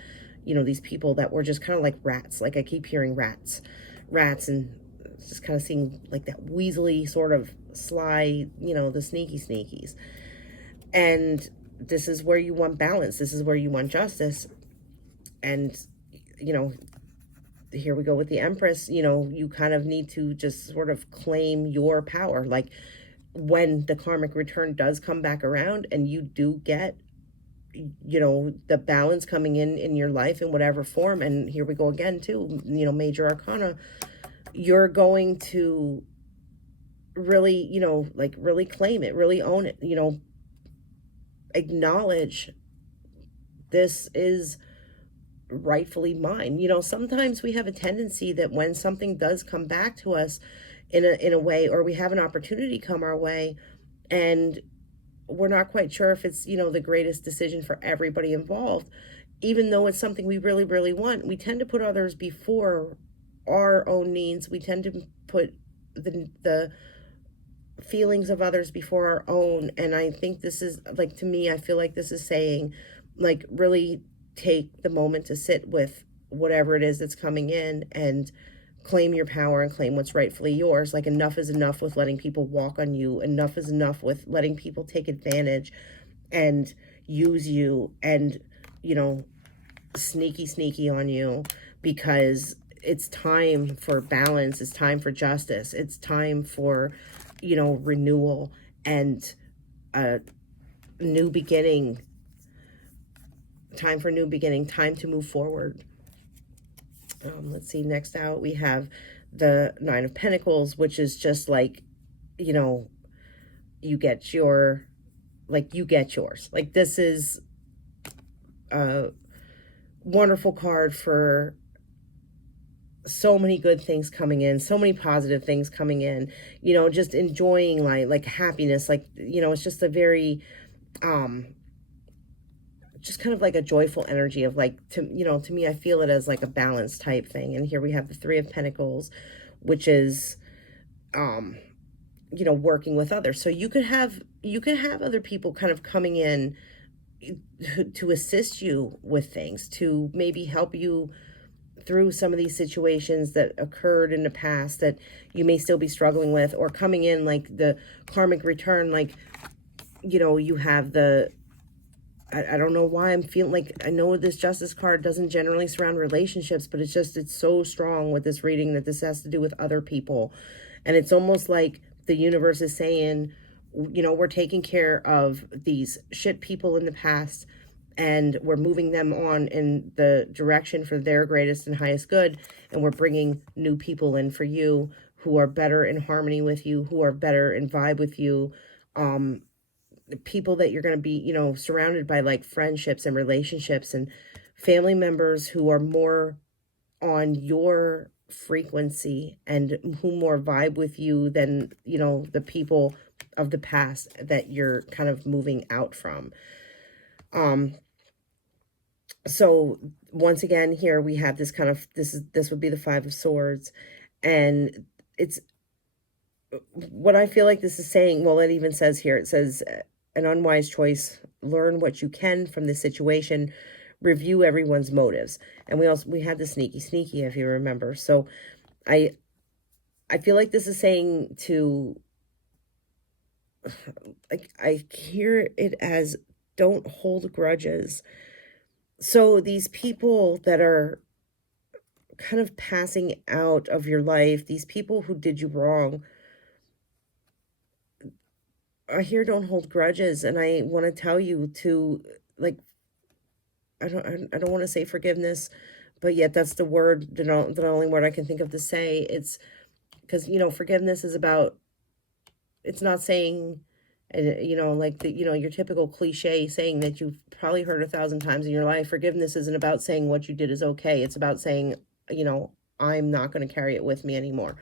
these people that were just kind of like rats. Like I keep hearing rats, and just kind of seeing like that weaselly sort of sly, the sneakies. And this is where you want balance. This is where you want justice. And, here we go with the Empress. You kind of need to just sort of claim your power. Like when the karmic return does come back around and you do get, the balance coming in your life in whatever form. And here we go again too, major arcana. You're going to really, like really claim it, really own it, acknowledge this is rightfully mine. Sometimes we have a tendency that when something does come back to us in a way, or we have an opportunity come our way and we're not quite sure if it's, the greatest decision for everybody involved, even though it's something we really, really want, we tend to put others before our own needs. We tend to put the feelings of others before our own. And I think this is like, to me, I feel like this is saying, like, really take the moment to sit with whatever it is that's coming in and claim your power and claim what's rightfully yours. Like enough is enough with letting people walk on you. Enough is enough with letting people take advantage and use you and, sneaky on you, because it's time for balance. It's time for justice. It's time for, renewal and a new beginning. Time for new beginning. Time to move forward. Let's see, next out we have the Nine of Pentacles, which is just like, you get your, like, you get yours. Like, this is a wonderful card for so many good things coming in, so many positive things coming in, you know, just enjoying life, like happiness, like, you know, it's just a very, just kind of like a joyful energy of like, to, you know, to me, I feel it as like a balance type thing. And here we have the Three of Pentacles, which is, you know, working with others. So you could have other people kind of coming in to assist you with things, to maybe help you through some of these situations that occurred in the past that you may still be struggling with, or coming in like the karmic return, like, you know, you have the, I don't know why I'm feeling like, I know this Justice card doesn't generally surround relationships, but it's just, it's so strong with this reading that this has to do with other people. And it's almost like the universe is saying, you know, we're taking care of these shit people in the past, and we're moving them on in the direction for their greatest and highest good. And we're bringing new people in for you who are better in harmony with you, who are better in vibe with you. People that you're going to be, you know, surrounded by, like friendships and relationships and family members who are more on your frequency and who more vibe with you than, you know, the people of the past that you're kind of moving out from. So once again, here we have this kind of, this would be the Five of Swords, and it's what I feel like this is saying. Well, it even says here, it says an unwise choice, learn what you can from the situation, review everyone's motives. And we had the sneaky, if you remember. So I feel like this is saying to, like, I hear it as, don't hold grudges. So these people that are kind of passing out of your life, these people who did you wrong, I hear don't hold grudges. And I want to tell you to, like, I don't want to say forgiveness, but yet that's the word, the only word I can think of to say. It's because, you know, forgiveness is about, it's not saying, and, you know, like the, you know, your typical cliche saying that you've probably heard 1,000 times in your life. Forgiveness isn't about saying what you did is okay. It's about saying, you know, I'm not going to carry it with me anymore.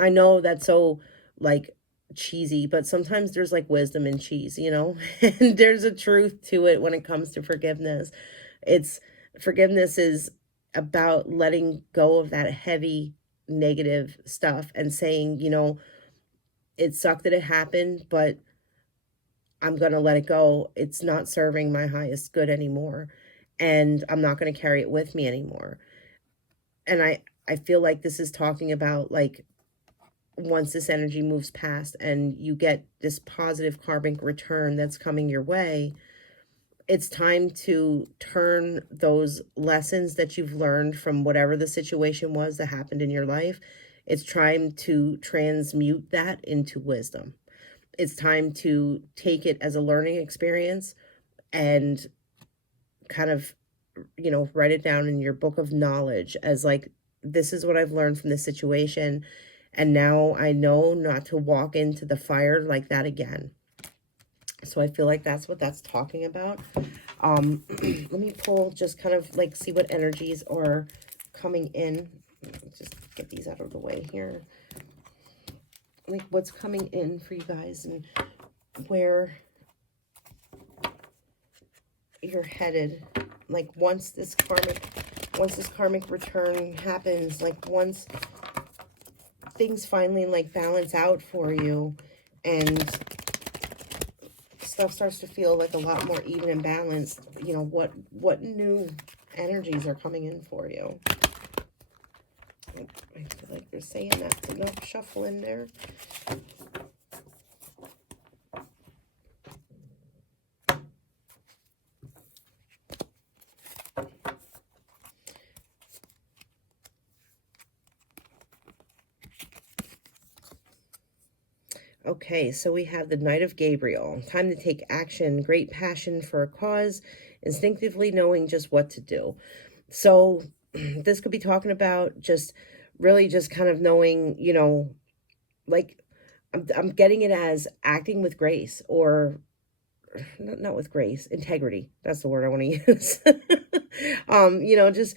I know that's so, like, cheesy, but sometimes there's like wisdom in cheese, you know, and there's a truth to it when it comes to forgiveness. Forgiveness is about letting go of that heavy negative stuff and saying, you know, it sucked that it happened, but I'm going to let it go. It's not serving my highest good anymore, and I'm not going to carry it with me anymore. And I feel like this is talking about, like, once this energy moves past and you get this positive karmic return that's coming your way, it's time to turn those lessons that you've learned from whatever the situation was that happened in your life. It's time to transmute that into wisdom. It's time to take it as a learning experience and kind of, you know, write it down in your book of knowledge as, like, this is what I've learned from this situation, and now I know not to walk into the fire like that again. So I feel like that's what that's talking about. Let me pull, just kind of like see what energies are coming in. Let's just get these out of the way here. Like, what's coming in for you guys and where you're headed. Like, once this karmic return happens, like, once things finally, like, balance out for you and stuff starts to feel like a lot more even and balanced, you know, what new energies are coming in for you? I feel like they're saying that. Enough shuffle in there. Okay, so we have the Knight of Gabriel. Time to take action, great passion for a cause, instinctively knowing just what to do. So this could be talking about just really just kind of knowing, you know, like, I'm getting it as acting with grace, or not with grace, integrity. That's the word I want to use. Just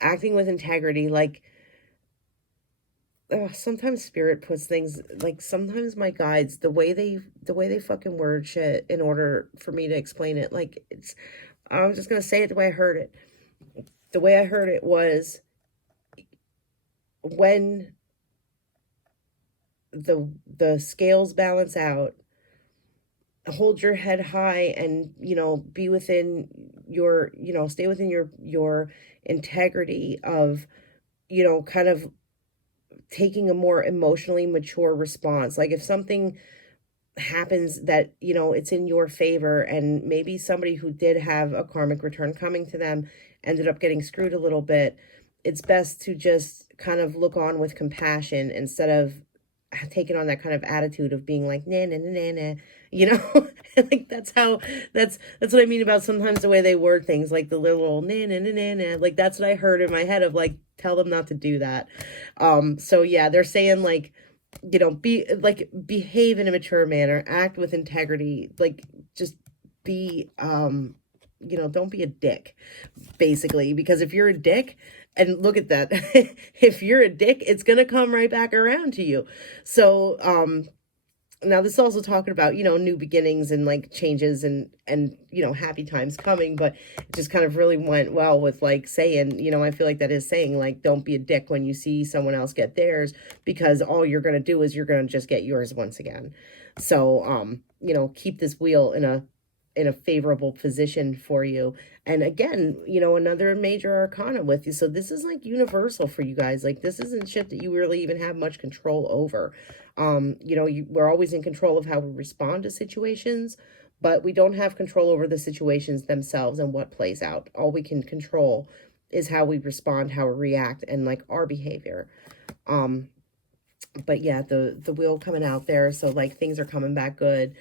acting with integrity. Like, sometimes spirit puts things, like, sometimes my guides, the way they fucking word shit in order for me to explain it. Like, I'm just gonna say it the way I heard it. The way I heard it was, when the scales balance out, hold your head high, and be within your, stay within your integrity of, kind of taking a more emotionally mature response. Like, if something happens that, it's in your favor, and maybe somebody who did have a karmic return coming to them ended up getting screwed a little bit, it's best to just kind of look on with compassion, instead of taking on that kind of attitude of being like, nah, nah, nah, nah, nah, like, that's what I mean about sometimes the way they word things, like the little nah, nah, nah, nah, nah. Like, that's what I heard in my head of, like, tell them not to do that. So yeah, they're saying, like, be like, behave in a mature manner, act with integrity, like, just be, don't be a dick, basically, because if you're a dick, and look at that, if you're a dick, it's gonna come right back around to you. So, now this is also talking about, new beginnings and, like, changes, and happy times coming, but it just kind of really went well with, like, saying, I feel like that is saying, like, don't be a dick when you see someone else get theirs, because all you're going to do is you're going to just get yours once again. So, keep this wheel in a favorable position for you. And again, another major arcana with you. So this is, like, universal for you guys. Like, this isn't shit that you really even have much control over. We're always in control of how we respond to situations, but we don't have control over the situations themselves and what plays out. All we can control is how we respond, how we react, and, like, our behavior. But yeah, the wheel coming out there. So, like, things are coming back good.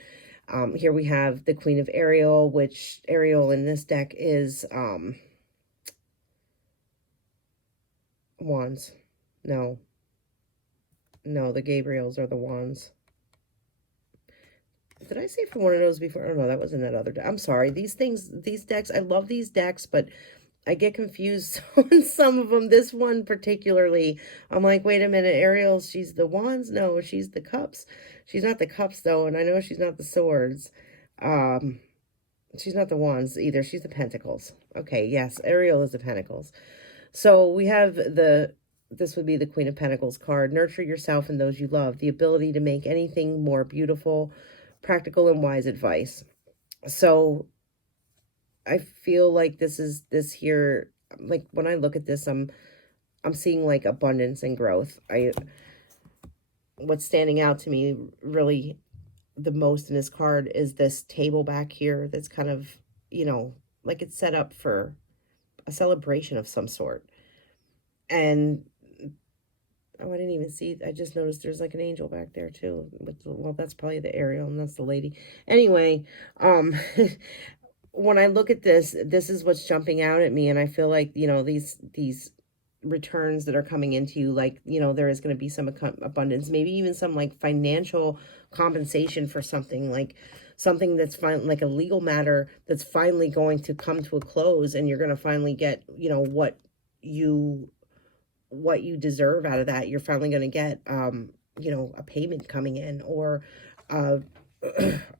Here we have the Queen of Ariel, which Ariel in this deck is, wands. No, the Gabriels are the wands. Did I say for one of those before? Oh, no, that was in that other deck. I'm sorry. These decks, I love these decks, but I get confused on some of them. This one particularly, I'm like, wait a minute, Ariel, she's the wands? No, she's the cups. She's not the cups, though, and I know she's not the swords. She's not the wands either. She's the pentacles. Okay, yes, Ariel is the pentacles. So we have this would be the Queen of Pentacles card. Nurture yourself and those you love. The ability to make anything more beautiful, practical, and wise advice. So I feel like this here, like, when I look at this, I'm seeing, like, abundance and growth. What's standing out to me really the most in this card is this table back here that's kind of, like, it's set up for a celebration of some sort. And oh, I didn't even see, I just noticed there's, like, an angel back there too. Well, that's probably the Ariel, and that's the lady. Anyway, when I look at this is what's jumping out at me, and I feel like, these returns that are coming into you, like, there is going to be some abundance, maybe even some, like, financial compensation for something, like something that's like a legal matter that's finally going to come to a close, and you're going to finally get, what you deserve out of that. You're finally going to get, a payment coming in, or a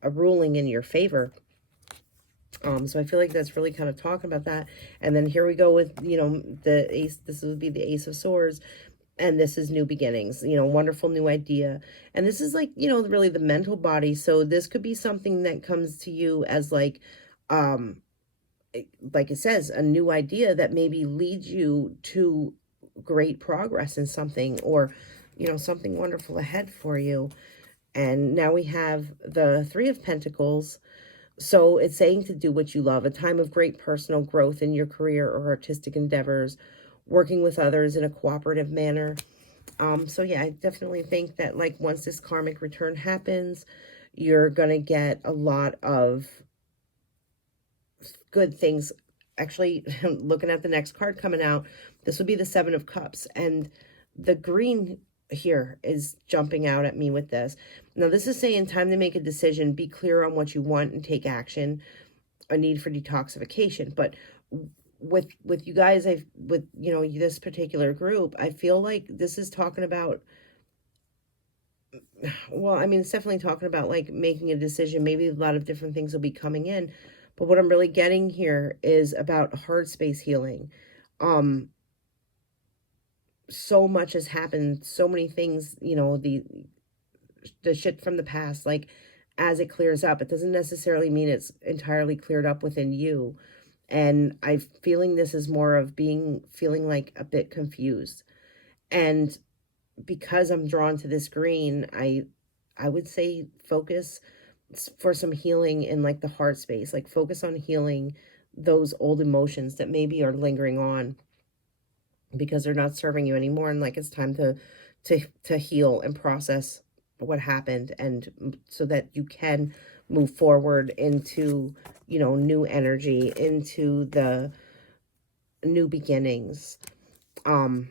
ruling in your favor. So I feel like that's really kind of talking about that. And then here we go with, the ace. This would be the Ace of Swords. And this is new beginnings, wonderful new idea. And this is, like, really the mental body. So this could be something that comes to you as, like it says, a new idea that maybe leads you to great progress in something, or, something wonderful ahead for you. And now we have the Three of Pentacles. So it's saying to do what you love, a time of great personal growth in your career or artistic endeavors, working with others in a cooperative manner. So yeah, I definitely think that, like, once this karmic return happens, you're going to get a lot of good things. Actually, looking at the next card coming out, this would be the Seven of Cups, and the green here is jumping out at me with this. Now, this is saying time to make a decision, be clear on what you want and take action, a need for detoxification. But with you guys, with, you know, this particular group, I feel like this is talking about, well, I mean, it's definitely talking about like making a decision. Maybe a lot of different things will be coming in, but what I'm really getting here is about heart space healing. So much has happened, so many things, you know, the shit from the past, like, as it clears up, it doesn't necessarily mean it's entirely cleared up within you. And I'm feeling this is more of feeling like a bit confused. And because I'm drawn to this green, I would say focus for some healing in like the heart space, like focus on healing those old emotions that maybe are lingering on because they're not serving you anymore, and like it's time to heal and process what happened, and so that you can move forward into, you know, new energy, into the new beginnings. One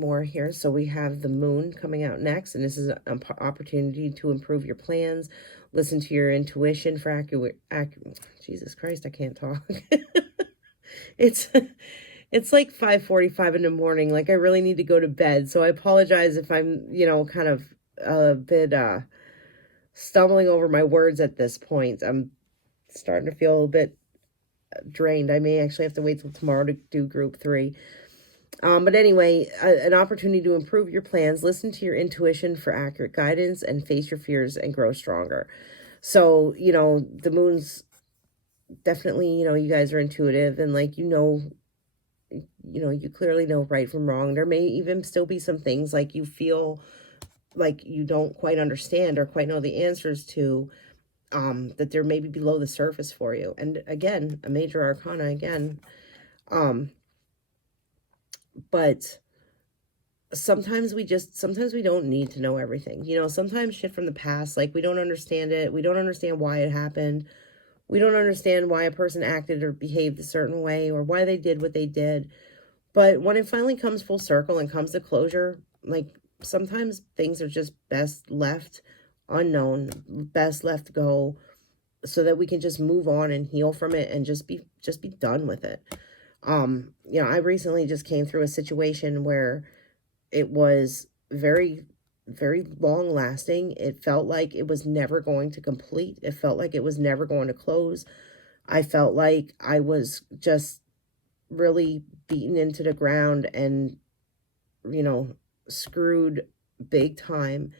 more here. So we have the moon coming out next, and this is an opportunity to improve your plans, listen to your intuition for Jesus Christ, I can't talk. it's It's like 5:45 in the morning. Like, I really need to go to bed. So I apologize if I'm, you know, kind of a bit stumbling over my words at this point. I'm starting to feel a bit drained. I may actually have to wait till tomorrow to do group 3. But anyway, an opportunity to improve your plans, listen to your intuition for accurate guidance, and face your fears and grow stronger. So, you know, the moon's definitely, you know, you guys are intuitive, and like, you know, you clearly know right from wrong. There may even still be some things like you feel like you don't quite understand or quite know the answers to, that they're maybe below the surface for you. And again, a major arcana again. But sometimes we don't need to know everything. You know, sometimes shit from the past, like, we don't understand it. We don't understand why it happened. We don't understand why a person acted or behaved a certain way, or why they did what they did. But when it finally comes full circle and comes to closure, like, sometimes things are just best left unknown, best left go, so that we can just move on and heal from it and just be done with it. You know, I recently just came through a situation where it was very, very long lasting. It felt like it was never going to complete. It felt like it was never going to close. I felt like I was just really beaten into the ground and, you know, screwed big time.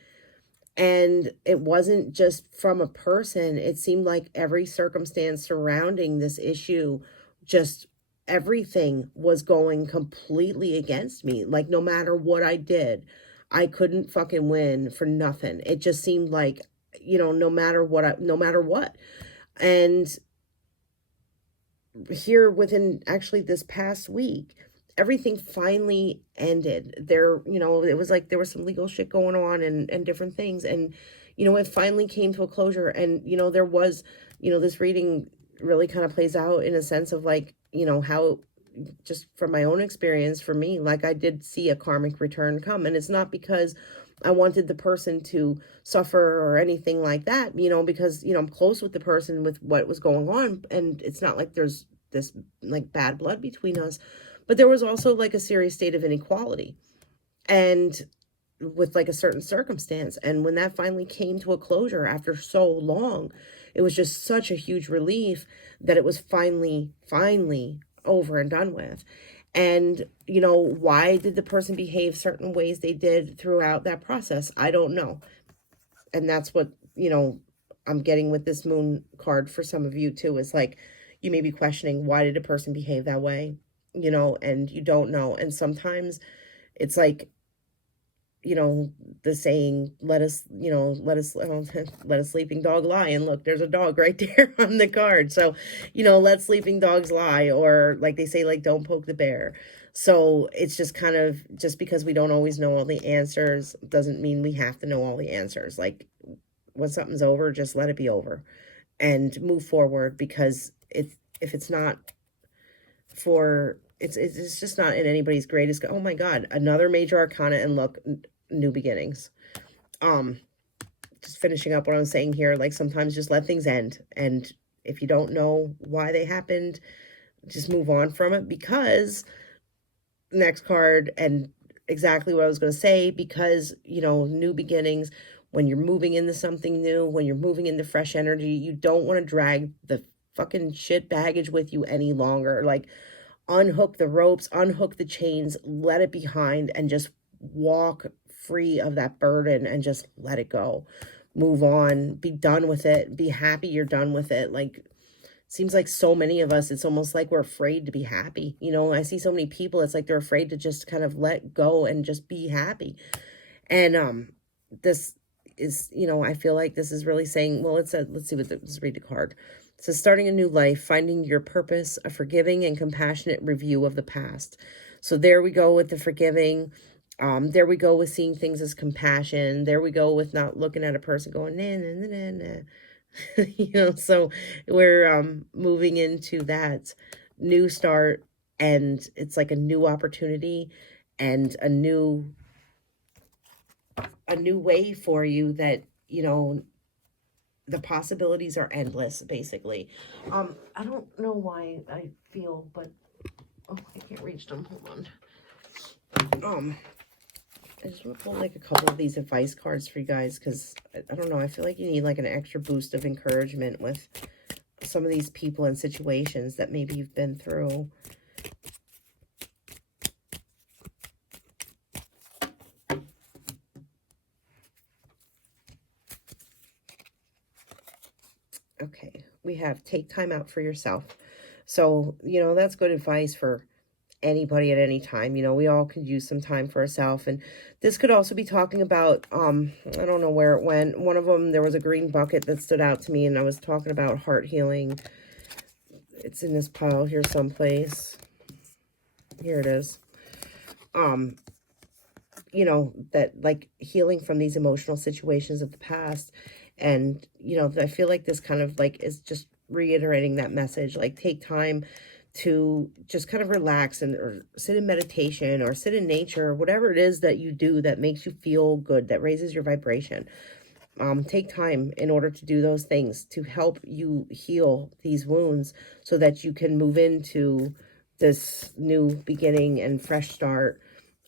And it wasn't just from a person. It seemed like every circumstance surrounding this issue, just everything was going completely against me. Like, no matter what I did, I couldn't fucking win for nothing. It just seemed like, you know, no matter what. And here within actually this past week, everything finally ended. There, you know, it was like there was some legal shit going on and different things. And, you know, it finally came to a closure. And, you know, there was, you know, this reading really kind of plays out in a sense of like, you know, how, just from my own experience, for me, like, I did see a karmic return come. And it's not because I wanted the person to suffer or anything like that, you know, because, you know, I'm close with the person with what was going on. And it's not like there's this like bad blood between us, but there was also like a serious state of inequality and with like a certain circumstance. And when that finally came to a closure after so long, it was just such a huge relief that it was finally over and done with. And, you know, why did the person behave certain ways they did throughout that process? I don't know. And that's what, you know, I'm getting with this moon card for some of you too, is like, you may be questioning, why did a person behave that way? You know, and you don't know. And sometimes it's like, you know, the saying, let a sleeping dog lie. And look, there's a dog right there on the card. So, you know, let sleeping dogs lie, or like they say, like, don't poke the bear. So it's just kind of, just because we don't always know all the answers doesn't mean we have to know all the answers. Like, when something's over, just let it be over and move forward, because if it's not for it's just not in anybody's greatest. Oh my God, another major arcana, and look, new beginnings. Just finishing up what I'm saying here, like sometimes just let things end. And if you don't know why they happened, just move on from it, because next card, and exactly what I was going to say, because, you know, new beginnings, when you're moving into something new, when you're moving into fresh energy, you don't want to drag the fucking shit baggage with you any longer. Like, unhook the ropes, unhook the chains, let it behind, and just walk free of that burden and just let it go. Move on, be done with it, be happy you're done with it. Like, seems like so many of us, it's almost like we're afraid to be happy. You know, I see so many people, it's like they're afraid to just kind of let go and just be happy. And this is, you know, I feel like this is really saying, well, let's see what let's read the card. It says, starting a new life, finding your purpose, a forgiving and compassionate review of the past. So there we go with the forgiving. There we go with seeing things as compassion. There we go with not looking at a person going, nah, nah, nah, nah, nah. You know, so we're moving into that new start, and it's like a new opportunity and a new way for you that, you know, the possibilities are endless, basically. I don't know why I feel, but oh, I can't reach them. Hold on. I just want to pull like a couple of these advice cards for you guys, because I don't know, I feel like you need like an extra boost of encouragement with some of these people and situations that maybe you've been through. Okay, we have take time out for yourself. So, you know, that's good advice for anybody at any time. You know, we all could use some time for ourselves. And this could also be talking about, I don't know where it went. One of them, there was a green bucket that stood out to me, and I was talking about heart healing. It's in this pile here someplace. Here it is. You know, that like healing from these emotional situations of the past. And, you know, I feel like this kind of like is just reiterating that message. Like, take time to just kind of relax and or sit in meditation or sit in nature, or whatever it is that you do that makes you feel good, that raises your vibration. Take time in order to do those things to help you heal these wounds, so that you can move into this new beginning and fresh start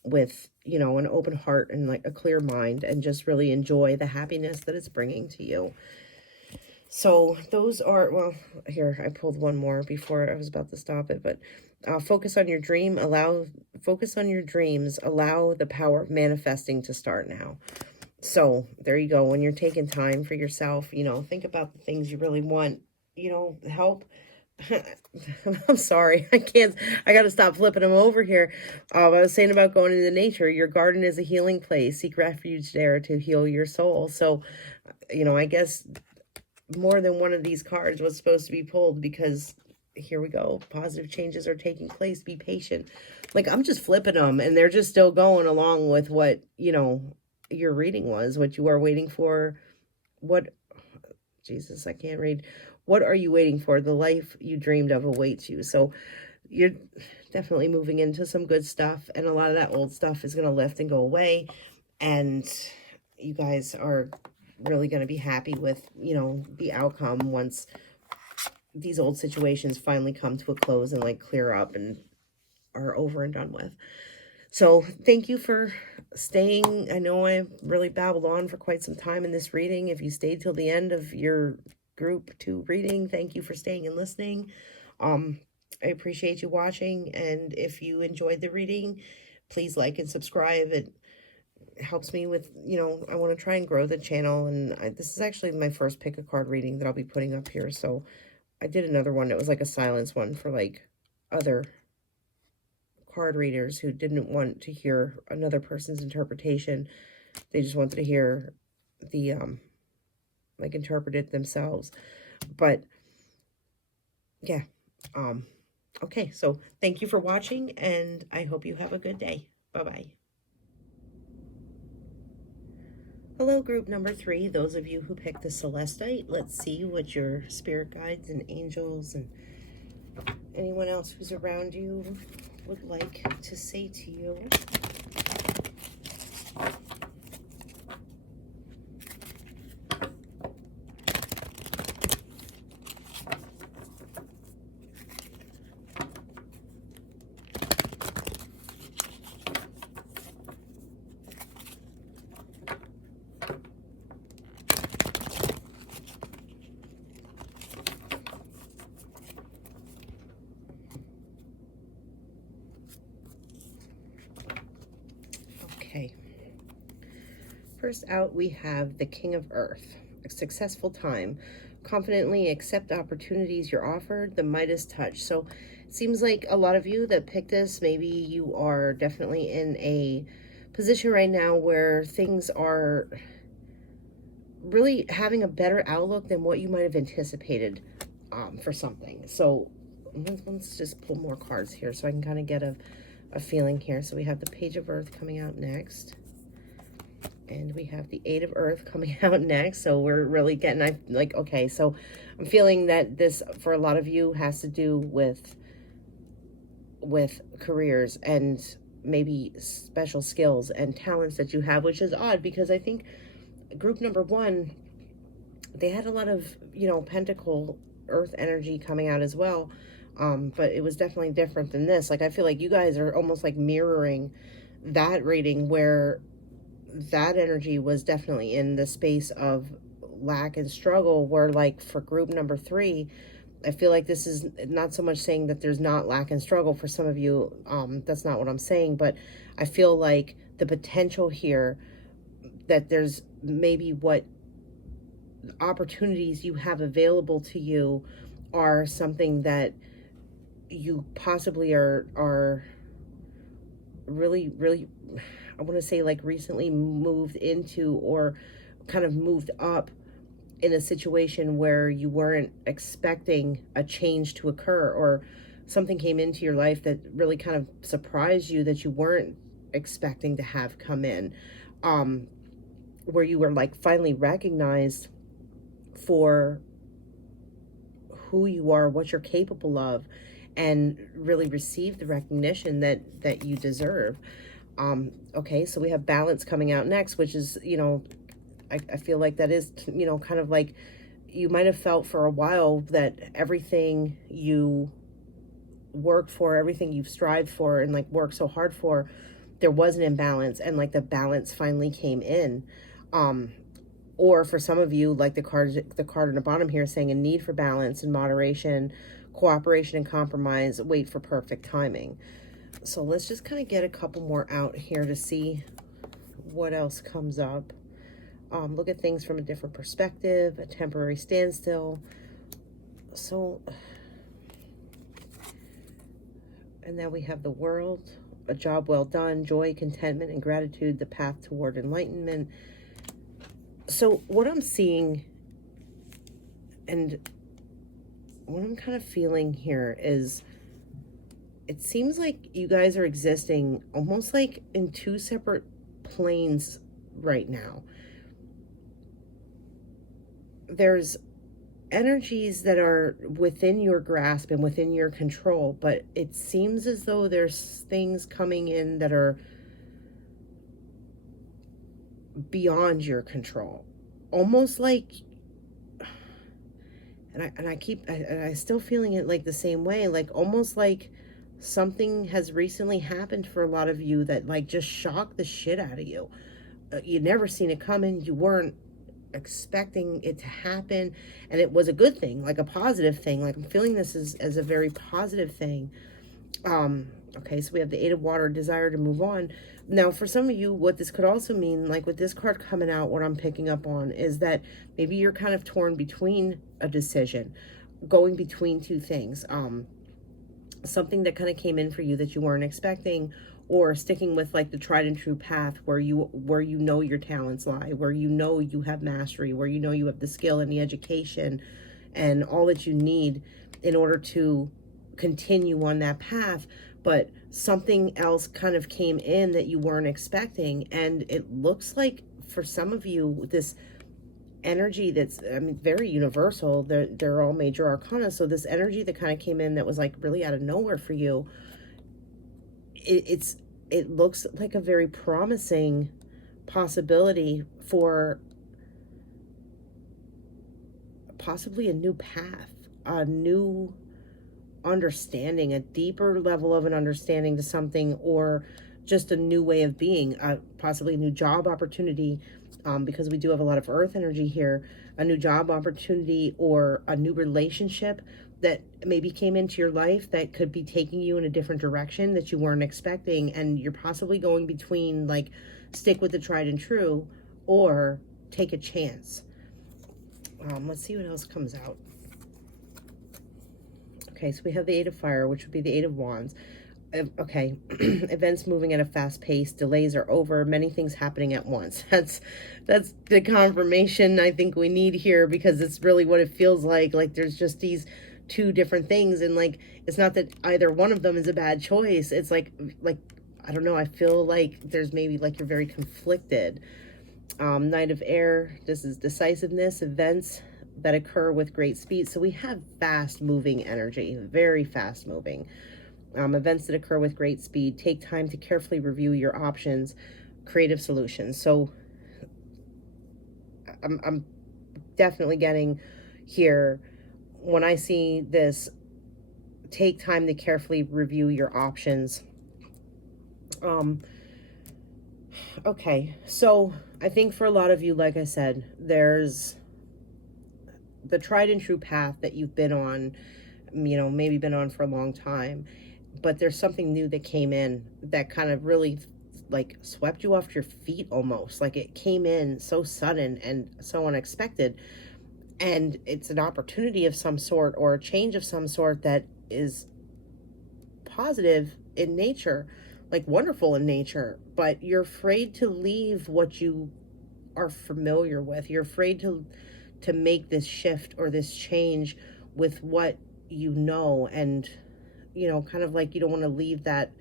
with, you know, an open heart and like a clear mind, and just really enjoy the happiness that it's bringing to you. So those are, well, here, I pulled one more before I was about to stop it, but focus on your dream, focus on your dreams, allow the power of manifesting to start now. So there you go. When you're taking time for yourself, you know, think about the things you really want, you know, help. I'm sorry, I got to stop flipping them over here. I was saying about going into nature. Your garden is a healing place. Seek refuge there to heal your soul. So, you know, I guess more than one of these cards was supposed to be pulled, because here we go. Positive changes are taking place. Be patient. Like, I'm just flipping them, and they're just still going along with what, you know, your reading was, what you are waiting for. What, Jesus, I can't read. What are you waiting for? The life you dreamed of awaits you. So you're definitely moving into some good stuff, and a lot of that old stuff is going to lift and go away, and you guys are really going to be happy with, you know, the outcome once these old situations finally come to a close and like clear up and are over and done with. So thank you for staying. I know I really babbled on for quite some time in this reading. If you stayed till the end of your group 2 reading, thank you for staying and listening. I appreciate you watching, and if you enjoyed the reading, please like and subscribe. It helps me with, you know, I want to try and grow the channel, and this is actually my first pick a card reading that I'll be putting up here. So I did another one that was like a silence one for like other card readers who didn't want to hear another person's interpretation. They just wanted to hear the like interpret it themselves. But yeah, okay, so thank you for watching, and I hope you have a good day. Bye-bye. Hello, group number 3, those of you who picked the Celestite. Let's see what your spirit guides and angels and anyone else who's around you would like to say to you. Okay. First out, we have the King of Earth. A successful time. Confidently accept opportunities you're offered. The Midas touch. So it seems like a lot of you that picked this, maybe you are definitely in a position right now where things are really having a better outlook than what you might have anticipated for something. So let's just pull more cards here so I can kind of get a feeling here. So we have the Page of Earth coming out next. And we have the Eight of Earth coming out next. So we're really getting, okay, so I'm feeling that this, for a lot of you, has to do with careers and maybe special skills and talents that you have, which is odd because I think group number one, they had a lot of, Pentacle Earth energy coming out as well. But it was definitely different than this. Like, I feel like you guys are almost like mirroring that reading where that energy was definitely in the space of lack and struggle, where like for group number three, I feel like this is not so much saying that there's not lack and struggle for some of you. That's not what I'm saying, but I feel like the potential here that there's maybe what opportunities you have available to you are something that you possibly are really, I want to say like recently moved into or kind of moved up in a situation where you weren't expecting a change to occur, or something came into your life that really kind of surprised you that you weren't expecting to have come in, where you were like finally recognized for who you are, what you're capable of, and really receive the recognition that you deserve. Okay, so we have balance coming out next, which is, I feel like that is, kind of like you might have felt for a while that everything you worked for, everything you've strived for and like worked so hard for, there was an imbalance, and like the balance finally came in. Or for some of you, like the card on the bottom here saying a need for balance and moderation, cooperation and compromise, wait for perfect timing. So let's just kind of get a couple more out here to see what else comes up. Look at things from a different perspective, a temporary standstill. So, and then we have the World, a job well done, joy, contentment, and gratitude, the path toward enlightenment. So what I'm seeing and what I'm kind of feeling here is, it seems like you guys are existing almost like in two separate planes right now. There's energies that are within your grasp and within your control, but it seems as though there's things coming in that are beyond your control. Almost like, and I still feeling it like the same way, like almost like something has recently happened for a lot of you that like just shocked the shit out of you. You'd never seen it coming. You weren't expecting it to happen, and it was a good thing, like a positive thing. Like I'm feeling this as a very positive thing. Okay, so we have the Eight of Water, desire to move on. Now, for some of you, what this could also mean, like with this card coming out, what I'm picking up on is that maybe you're kind of torn between a decision, going between two things. Something that kind of came in for you that you weren't expecting, or sticking with like the tried and true path where you know your talents lie, where you have mastery, where you have the skill and the education and all that you need in order to continue on that path. But something else kind of came in that you weren't expecting, and it looks like for some of you this energy that's, I mean, very universal. They're all major arcana. So this energy that kind of came in that was like really out of nowhere for you, it looks like a very promising possibility for possibly a new path, a new understanding, a deeper level of an understanding to something, or just a new way of being, possibly a new job opportunity, because we do have a lot of earth energy here, a new job opportunity or a new relationship that maybe came into your life that could be taking you in a different direction that you weren't expecting. And you're possibly going between like stick with the tried and true or take a chance. Let's see what else comes out. Okay, so we have the Eight of Fire, which would be the Eight of Wands. Okay, events moving at a fast pace, delays are over, many things happening at once. That's the confirmation I think we need here, because it's really what it feels like. Like there's just these two different things, and like it's not that either one of them is a bad choice. It's like I don't know, I feel like there's maybe like you're very conflicted. Knight of Air, this is decisiveness, events that occur with great speed. So we have fast moving energy, very fast moving. Events that occur with great speed. Take time to carefully review your options, creative solutions. So I'm definitely getting here, when I see this, take time to carefully review your options. Okay, so I think for a lot of you, like I said, there's the tried and true path that you've been on, you know, maybe been on for a long time, but there's something new that came in that kind of really like swept you off your feet almost. Like it came in so sudden and so unexpected, and it's an opportunity of some sort or a change of some sort that is positive in nature, like wonderful in nature, but you're afraid to leave what you are familiar with. You're afraid to make this shift or this change with what you know, and you know, kind of like you don't want to leave that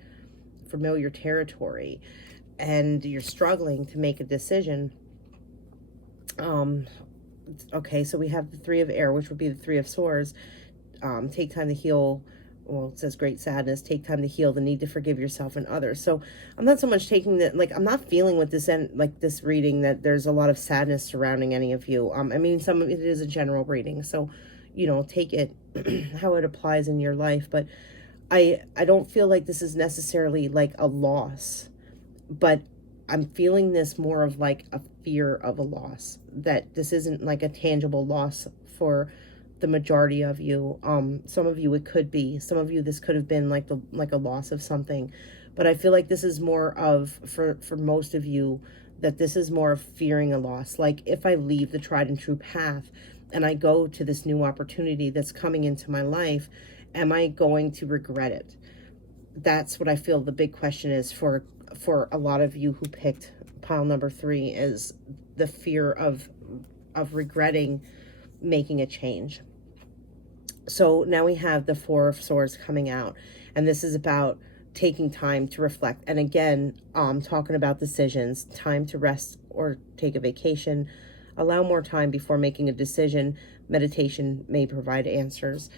familiar territory, and you're struggling to make a decision. Okay, so we have the Three of Air, which would be the Three of Swords. Take time to heal. Well, it says great sadness. Take time to heal the need to forgive yourself and others. So I'm not so much taking that, like, I'm not feeling with this end, like this reading, that there's a lot of sadness surrounding any of you. I mean, some of it is a general reading, so, you know, take it how it applies in your life. But I don't feel like this is necessarily like a loss, but I'm feeling this more of like a fear of a loss, that this isn't like a tangible loss for the majority of you. Some of you it could be, some of you this could have been like a loss of something, but I feel like this is more of, for most of you, that this is more of fearing a loss. Like, if I leave the tried and true path and I go to this new opportunity that's coming into my life, am I going to regret it? That's what I feel the big question is for a lot of you who picked pile number 3, is the fear of regretting making a change. So now we have the Four of Swords coming out, and this is about taking time to reflect. And again, talking about decisions, time to rest or take a vacation, allow more time before making a decision. Meditation may provide answers.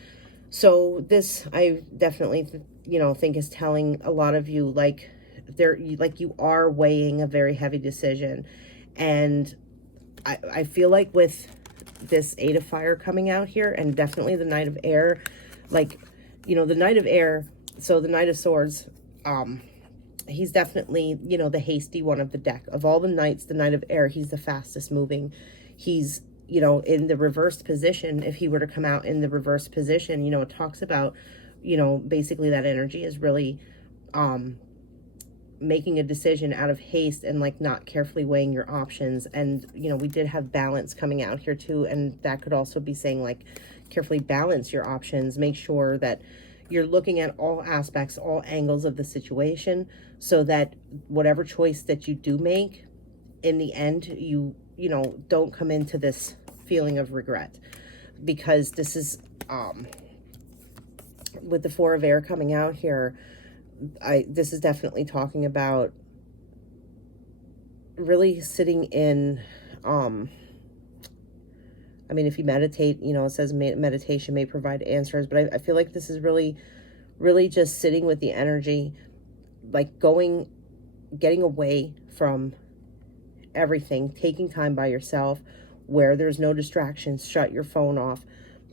So this, I definitely, you know, think is telling a lot of you, like, you are weighing a very heavy decision. And I feel like with this Eight of Fire coming out here, and definitely the Knight of Air, like, you know, the Knight of Air, so the Knight of Swords, he's definitely, you know, the hasty one of the deck. Of all the knights, the Knight of Air, he's the fastest moving. He's, you know, in the reversed position. If he were to come out in the reversed position, you know, it talks about, you know, basically that energy is really making a decision out of haste and like not carefully weighing your options. And, you know, we did have balance coming out here too, and that could also be saying like carefully balance your options. Make sure that you're looking at all aspects, all angles of the situation, so that whatever choice that you do make, in the end, you know, don't come into this feeling of regret. Because this is with the Four of Air coming out here, this is definitely talking about really sitting in, I mean, if you meditate, you know, it says meditation may provide answers, but I feel like this is really, really just sitting with the energy, like getting away from everything, taking time by yourself where there's no distractions. Shut your phone off,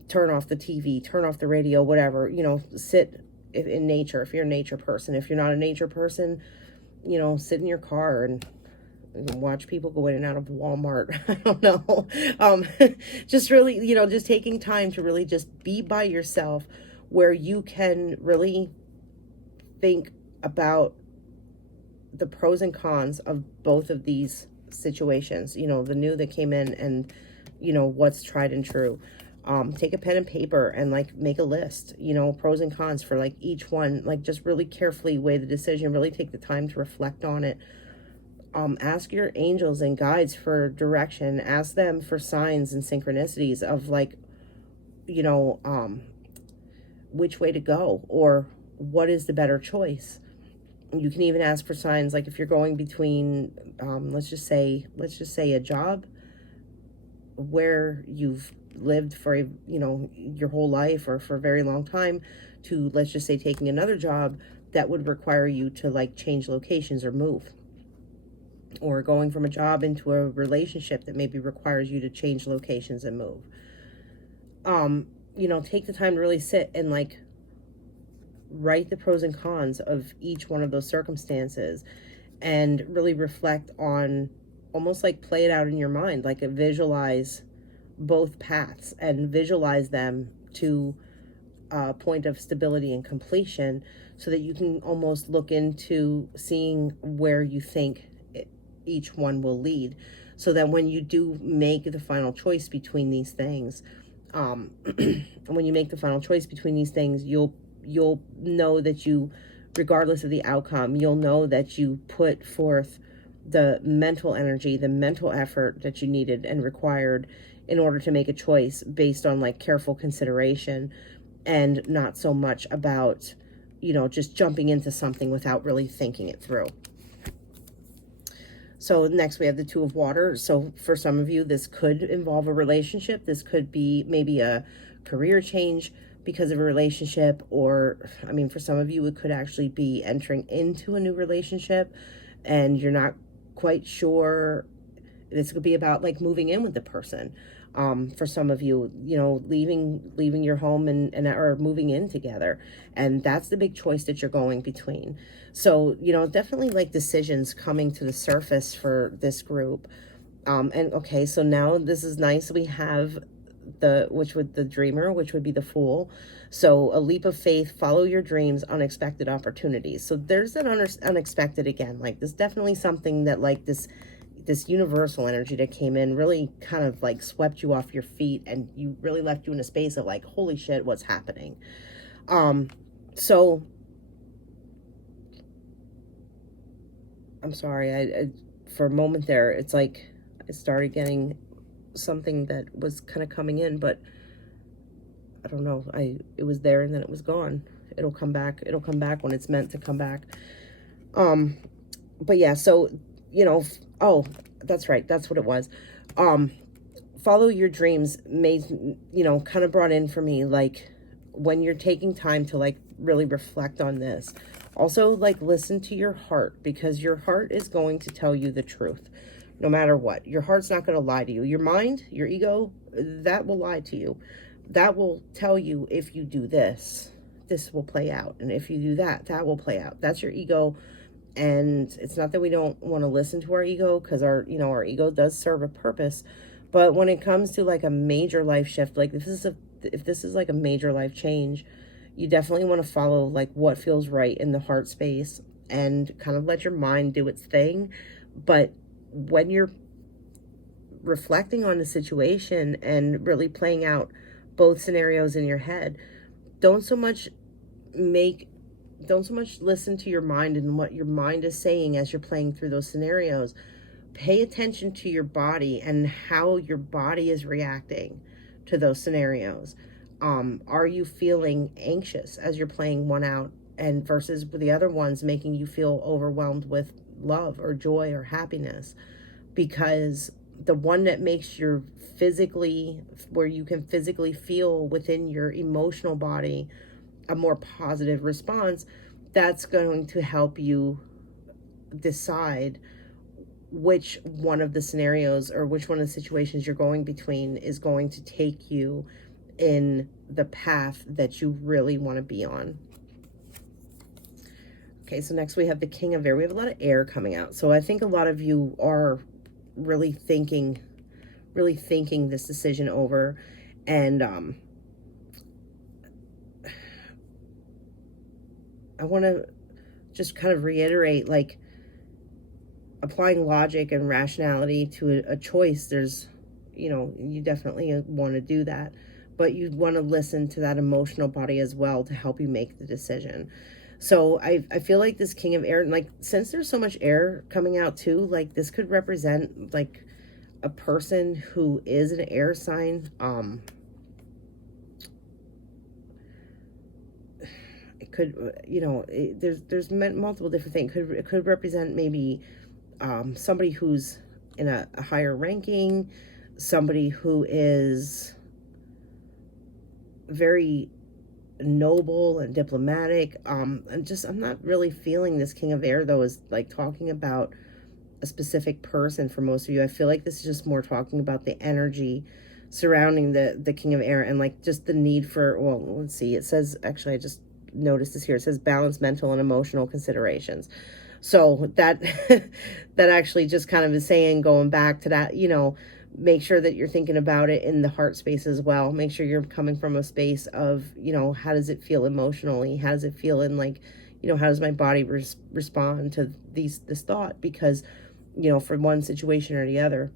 turn off the TV, turn off the radio, whatever, sit in nature if you're a nature person. If you're not a nature person, sit in your car and watch people go in and out of Walmart. I don't know. Just really, just taking time to really just be by yourself where you can really think about the pros and cons of both of these situations, the new that came in and, what's tried and true. Take a pen and paper and like make a list, pros and cons for like each one, like just really carefully weigh the decision, really take the time to reflect on it. Ask your angels and guides for direction. Ask them for signs and synchronicities of like, which way to go or what is the better choice. You can even ask for signs like if you're going between, let's just say a job where you've lived for, your whole life or for a very long time, to, let's just say, taking another job that would require you to like change locations or move, or going from a job into a relationship that maybe requires you to change locations and move. Take the time to really sit and like write the pros and cons of each one of those circumstances and really reflect on, almost like play it out in your mind, like visualize both paths and visualize them to a point of stability and completion, so that you can almost look into seeing where you think each one will lead, so that when you do make the final choice between these things, when you make the final choice between these things, you'll know that you, regardless of the outcome, you'll know that you put forth the mental energy, the mental effort that you needed and required in order to make a choice based on like careful consideration, and not so much about, just jumping into something without really thinking it through. So next we have the Two of Water. So for some of you, this could involve a relationship. This could be maybe a career change because of a relationship, or, for some of you, it could actually be entering into a new relationship and you're not quite sure. This could be about like moving in with the person. For some of you, leaving your home and or moving in together. And that's the big choice that you're going between. So, definitely like decisions coming to the surface for this group. And okay, so now this is nice. We have the dreamer, which would be the Fool. So a leap of faith, follow your dreams, unexpected opportunities. So there's an unexpected again, like this definitely something that like this universal energy that came in really kind of like swept you off your feet, and you really left you in a space of like, holy shit, what's happening? So I'm sorry, I for a moment there, it's like I started getting something that was kind of coming in, but I don't know, it was there and then it was gone. It'll come back when it's meant to come back. But yeah, so oh, that's right, that's what it was. Follow your dreams made, kind of brought in for me, like when you're taking time to like really reflect on this, also like listen to your heart, because your heart is going to tell you the truth no matter what. Your heart's not going to lie to you. Your mind, your ego, that will lie to you. That will tell you, if you do this, this will play out, and if you do that, that will play out. That's your ego. And it's not that we don't want to listen to our ego, because our ego does serve a purpose. But when it comes to like a major life shift, like if this is like a major life change, you definitely want to follow like what feels right in the heart space and kind of let your mind do its thing. But when you're reflecting on the situation and really playing out both scenarios in your head, don't so much listen to your mind and what your mind is saying as you're playing through those scenarios. Pay attention to your body and how your body is reacting to those scenarios. Are you feeling anxious as you're playing one out, and versus the other ones making you feel overwhelmed with love or joy or happiness? Because the one that makes your where you can physically feel within your emotional body a more positive response, that's going to help you decide which one of the scenarios or which one of the situations you're going between is going to take you in the path that you really want to be on. Okay, so next we have the King of Air. We have a lot of air coming out. So I think a lot of you are really thinking this decision over. And I want to just kind of reiterate, like, applying logic and rationality to a choice. There's, you know, you definitely want to do that, but you want to listen to that emotional body as well to help you make the decision. So I feel like this King of Air, like, since there's so much air coming out too, like, this could represent like a person who is an air sign. It could, you know, there's multiple different things. It could represent maybe somebody who's in a higher ranking, somebody who is very noble and diplomatic. I'm not really feeling this King of Air though is like talking about a specific person for most of you. I feel like this is just more talking about the energy surrounding the King of Air and like just the need for, well, let's see, it says, actually I just noticed this here, it says balance mental and emotional considerations. So that that actually just kind of is saying, going back to that, you know, make sure that you're thinking about it in the heart space as well. Make sure you're coming from a space of, you know, how does it feel emotionally? How does it feel in, like, you know, how does my body respond to this thought? Because, you know, for one situation or the other,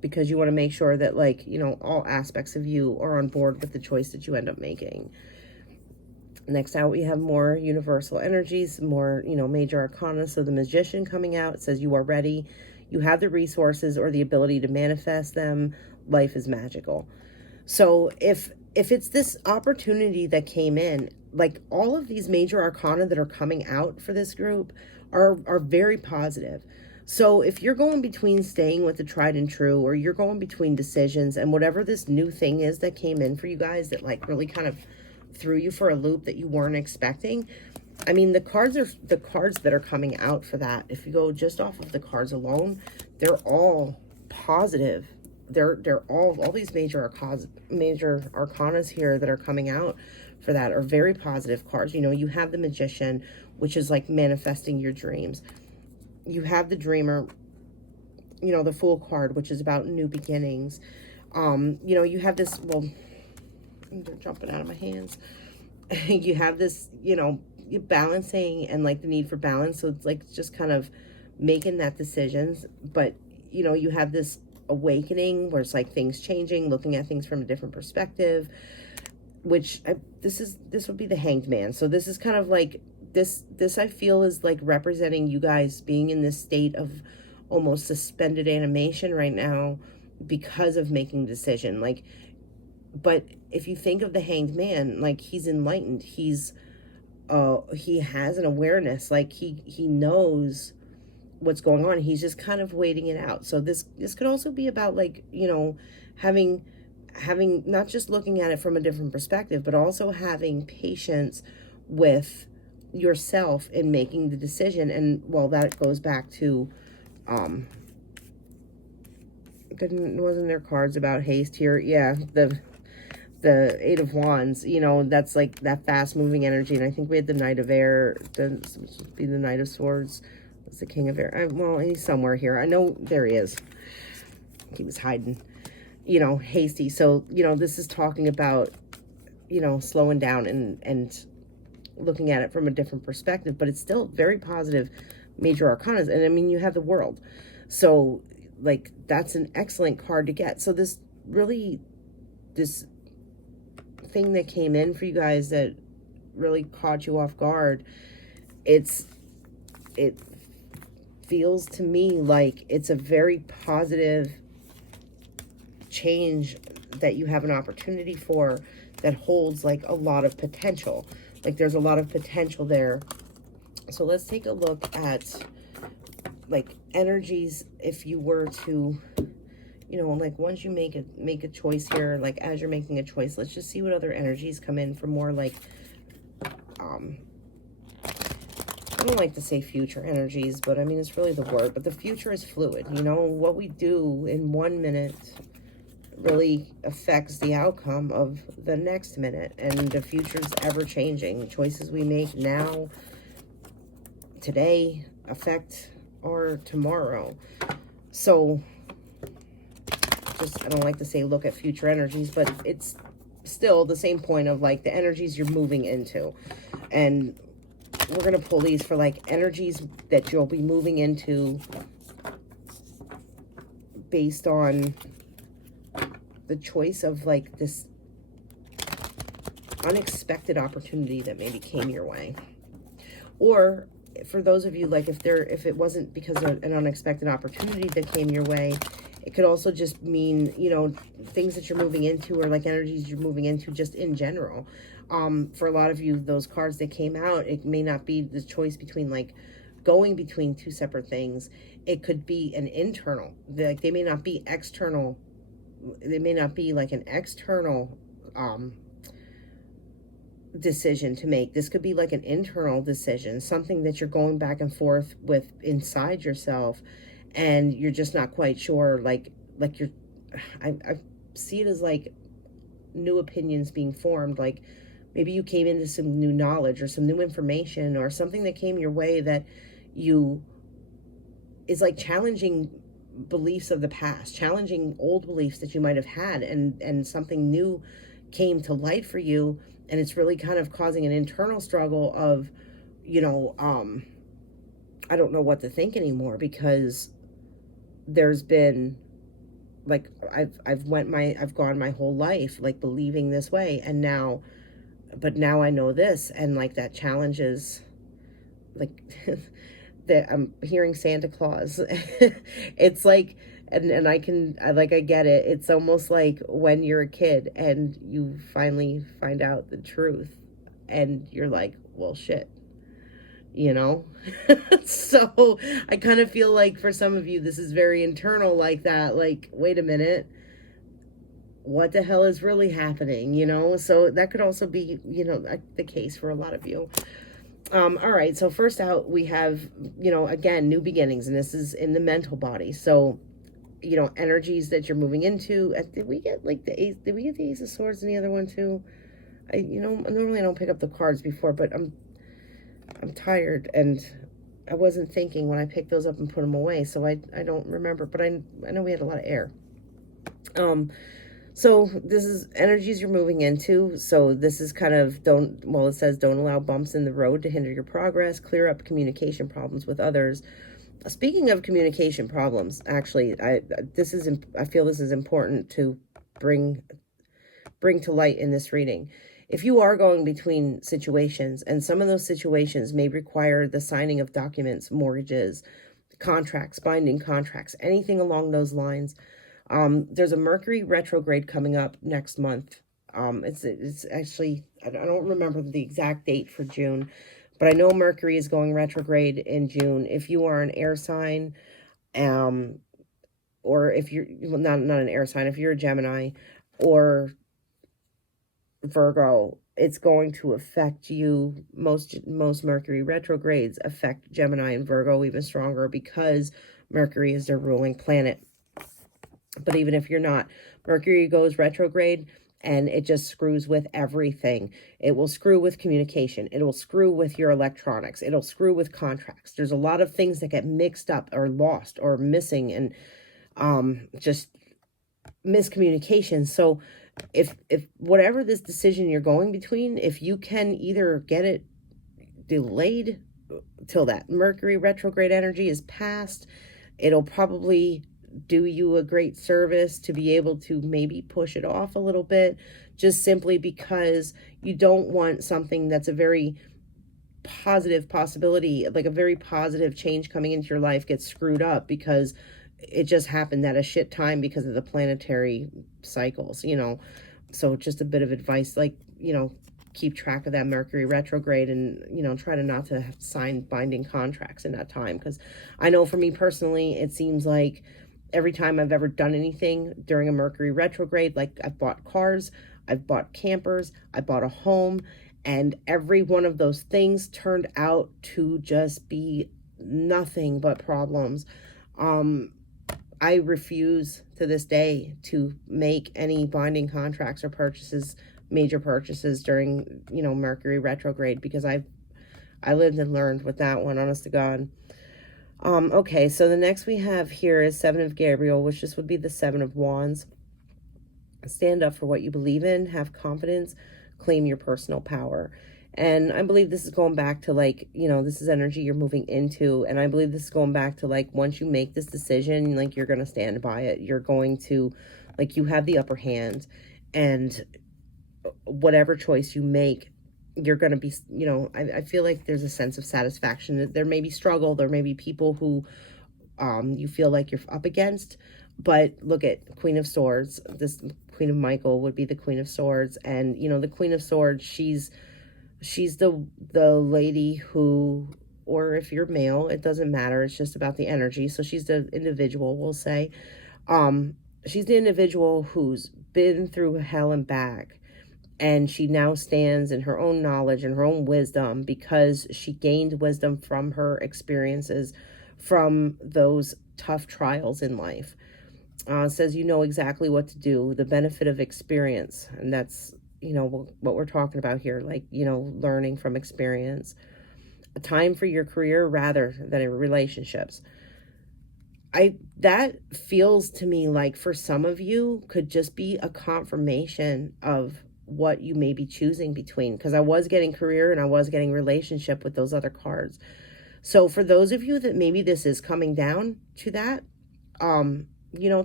because you want to make sure that, like, you know, all aspects of you are on board with the choice that you end up making. Next out, we have more universal energies, more, you know, major arcana. So the Magician coming out, it says you are ready. You have the resources or the ability to manifest them. Life is magical. So if it's this opportunity that came in, like, all of these major arcana that are coming out for this group are very positive. So if you're going between staying with the tried and true, or you're going between decisions, and whatever this new thing is that came in for you guys that, like, really kind of threw you for a loop that you weren't expecting, I mean, the cards that are coming out for that, if you go just off of the cards alone, they're all positive. They're all these major arcanas here that are coming out for that are very positive cards. You know, you have the Magician, which is like manifesting your dreams. You have the Dreamer, you know, the Fool card, which is about new beginnings. You know, you have this, well, they're jumping out of my hands. You have this, you know, balancing and like the need for balance. So it's like just kind of making that decisions. But, you know, you have this awakening where it's like things changing, looking at things from a different perspective, which this would be the Hanged Man. So this is kind of like this I feel is like representing you guys being in this state of almost suspended animation right now because of making a decision. Like, but if you think of the Hanged Man, like, he's enlightened, he has an awareness, like he knows what's going on. He's just kind of waiting it out. So this could also be about, like, you know, having not just looking at it from a different perspective, but also having patience with yourself in making the decision. And well, that goes back to wasn't there cards about haste here? Yeah, the Eight of Wands, you know, that's like that fast moving energy. And I think we had the Knight of Air, which would be the Knight of Swords. It's the King of Air. Well, he's somewhere here. I know there he is. He was hiding, you know, hasty. So, you know, this is talking about, you know, slowing down and looking at it from a different perspective, but it's still very positive major arcanas. And I mean, you have the World. So, like, that's an excellent card to get. So this thing that came in for you guys that really caught you off guard, it feels to me like it's a very positive change that you have an opportunity for, that holds like a lot of potential. Like, there's a lot of potential there. So let's take a look at like energies. If you were to, you know, like, once you make a choice here, like, as you're making a choice, let's just see what other energies come in for more like I don't like to say future energies, but I mean, it's really the word. But the future is fluid. You know, what we do in 1 minute really affects the outcome of the next minute. And the future's ever changing. Choices we make now, today, affect our tomorrow. So, just, I don't like to say look at future energies, but it's still the same point of like the energies you're moving into. And we're going to pull these for like energies that you'll be moving into based on the choice of like this unexpected opportunity that maybe came your way. Or for those of you, like if it wasn't because of an unexpected opportunity that came your way, it could also just mean, you know, things that you're moving into, or like energies you're moving into just in general. For a lot of you, those cards that came out, it may not be the choice between like going between two separate things. It could be an internal, like they may not be external. They may not be like an external decision to make. This could be like an internal decision, something that you're going back and forth with inside yourself, and you're just not quite sure. Like you're, I see it as like new opinions being formed. Like maybe you came into some new knowledge or some new information or something that came your way that you is like challenging beliefs of the past, challenging old beliefs that you might have had, and something new came to light for you, and it's really kind of causing an internal struggle of, you know, I don't know what to think anymore, because there's been like I've gone my whole life like believing this way, and now I know this, and like that challenges like that I'm hearing Santa Claus. It's like, and I get it. It's almost like when you're a kid and you finally find out the truth and you're like, well, shit, you know? So I kind of feel like for some of you, this is very internal like that. Like, wait a minute, what the hell is really happening, you know? So that could also be, you know, the case for a lot of you. All right, so first out we have, you know, again, new beginnings, and this is in the mental body. So, you know, energies that you're moving into. Did we get like the Ace? Did we get the Ace of Swords in the other one too? You know, normally I don't pick up the cards before, but I'm tired, and I wasn't thinking when I picked those up and put them away, so I don't remember, but I know we had a lot of air. So this is energies you're moving into. So this is kind of it says don't allow bumps in the road to hinder your progress, clear up communication problems with others. Speaking of communication problems, actually, I feel this is important to bring to light in this reading. If you are going between situations, and some of those situations may require the signing of documents, mortgages, contracts, binding contracts, anything along those lines, there's a Mercury retrograde coming up next month. It's actually, I don't remember the exact date for June, but I know Mercury is going retrograde in June. If you are an air sign, or if you're not an air sign, if you're a Gemini or Virgo, it's going to affect you. Most Mercury retrogrades affect Gemini and Virgo even stronger because Mercury is their ruling planet. But even if you're not, Mercury goes retrograde and it just screws with everything. It will screw with communication. It will screw with your electronics. It'll screw with contracts. There's a lot of things that get mixed up or lost or missing, and just miscommunication. So if whatever this decision you're going between, if you can either get it delayed till that Mercury retrograde energy is past, it'll probably do you a great service to be able to maybe push it off a little bit, just simply because you don't want something that's a very positive possibility, like a very positive change coming into your life, gets screwed up because it just happened at a shit time because of the planetary cycles, you know. So just a bit of advice, like, you know, keep track of that Mercury retrograde, and, you know, try to not to sign binding contracts in that time. Because I know for me personally, it seems like every time I've ever done anything during a Mercury retrograde, like I've bought cars, I've bought campers, I bought a home, And every one of those things turned out to just be nothing but problems. I refuse to this day to make any binding contracts or purchases, major purchases during, Mercury retrograde, because I lived and learned with that one, honest to God. Okay, so the next we have here is Seven of Gabriel, which this would be the Seven of Wands. Stand up for what you believe in, have confidence, claim your personal power. And I believe this is going back to, like, this is energy you're moving into. And I believe this is going back to, like, once you make this decision, like, you're going to stand by it. You're going to, like, you have the upper hand. And whatever choice you make, you're going to be, I feel like there's a sense of satisfaction. There may be struggle. There may be people who you feel like you're up against. But look at Queen of Swords. This Queen of Michael would be the Queen of Swords. And, the Queen of Swords, she's the lady who, or if you're male, it doesn't matter. It's just about the energy. So she's the individual, we'll say. She's the individual who's been through hell and back. And she now stands in her own knowledge and her own wisdom because she gained wisdom from her experiences, from those tough trials in life. Says you know exactly what to do, the benefit of experience. And that's, what we're talking about here, like, learning from experience. A time for your career rather than in relationships. That feels to me like for some of you could just be a confirmation of what you may be choosing between, because I was getting career and I was getting relationship with those other cards. So for those of you that maybe this is coming down to that,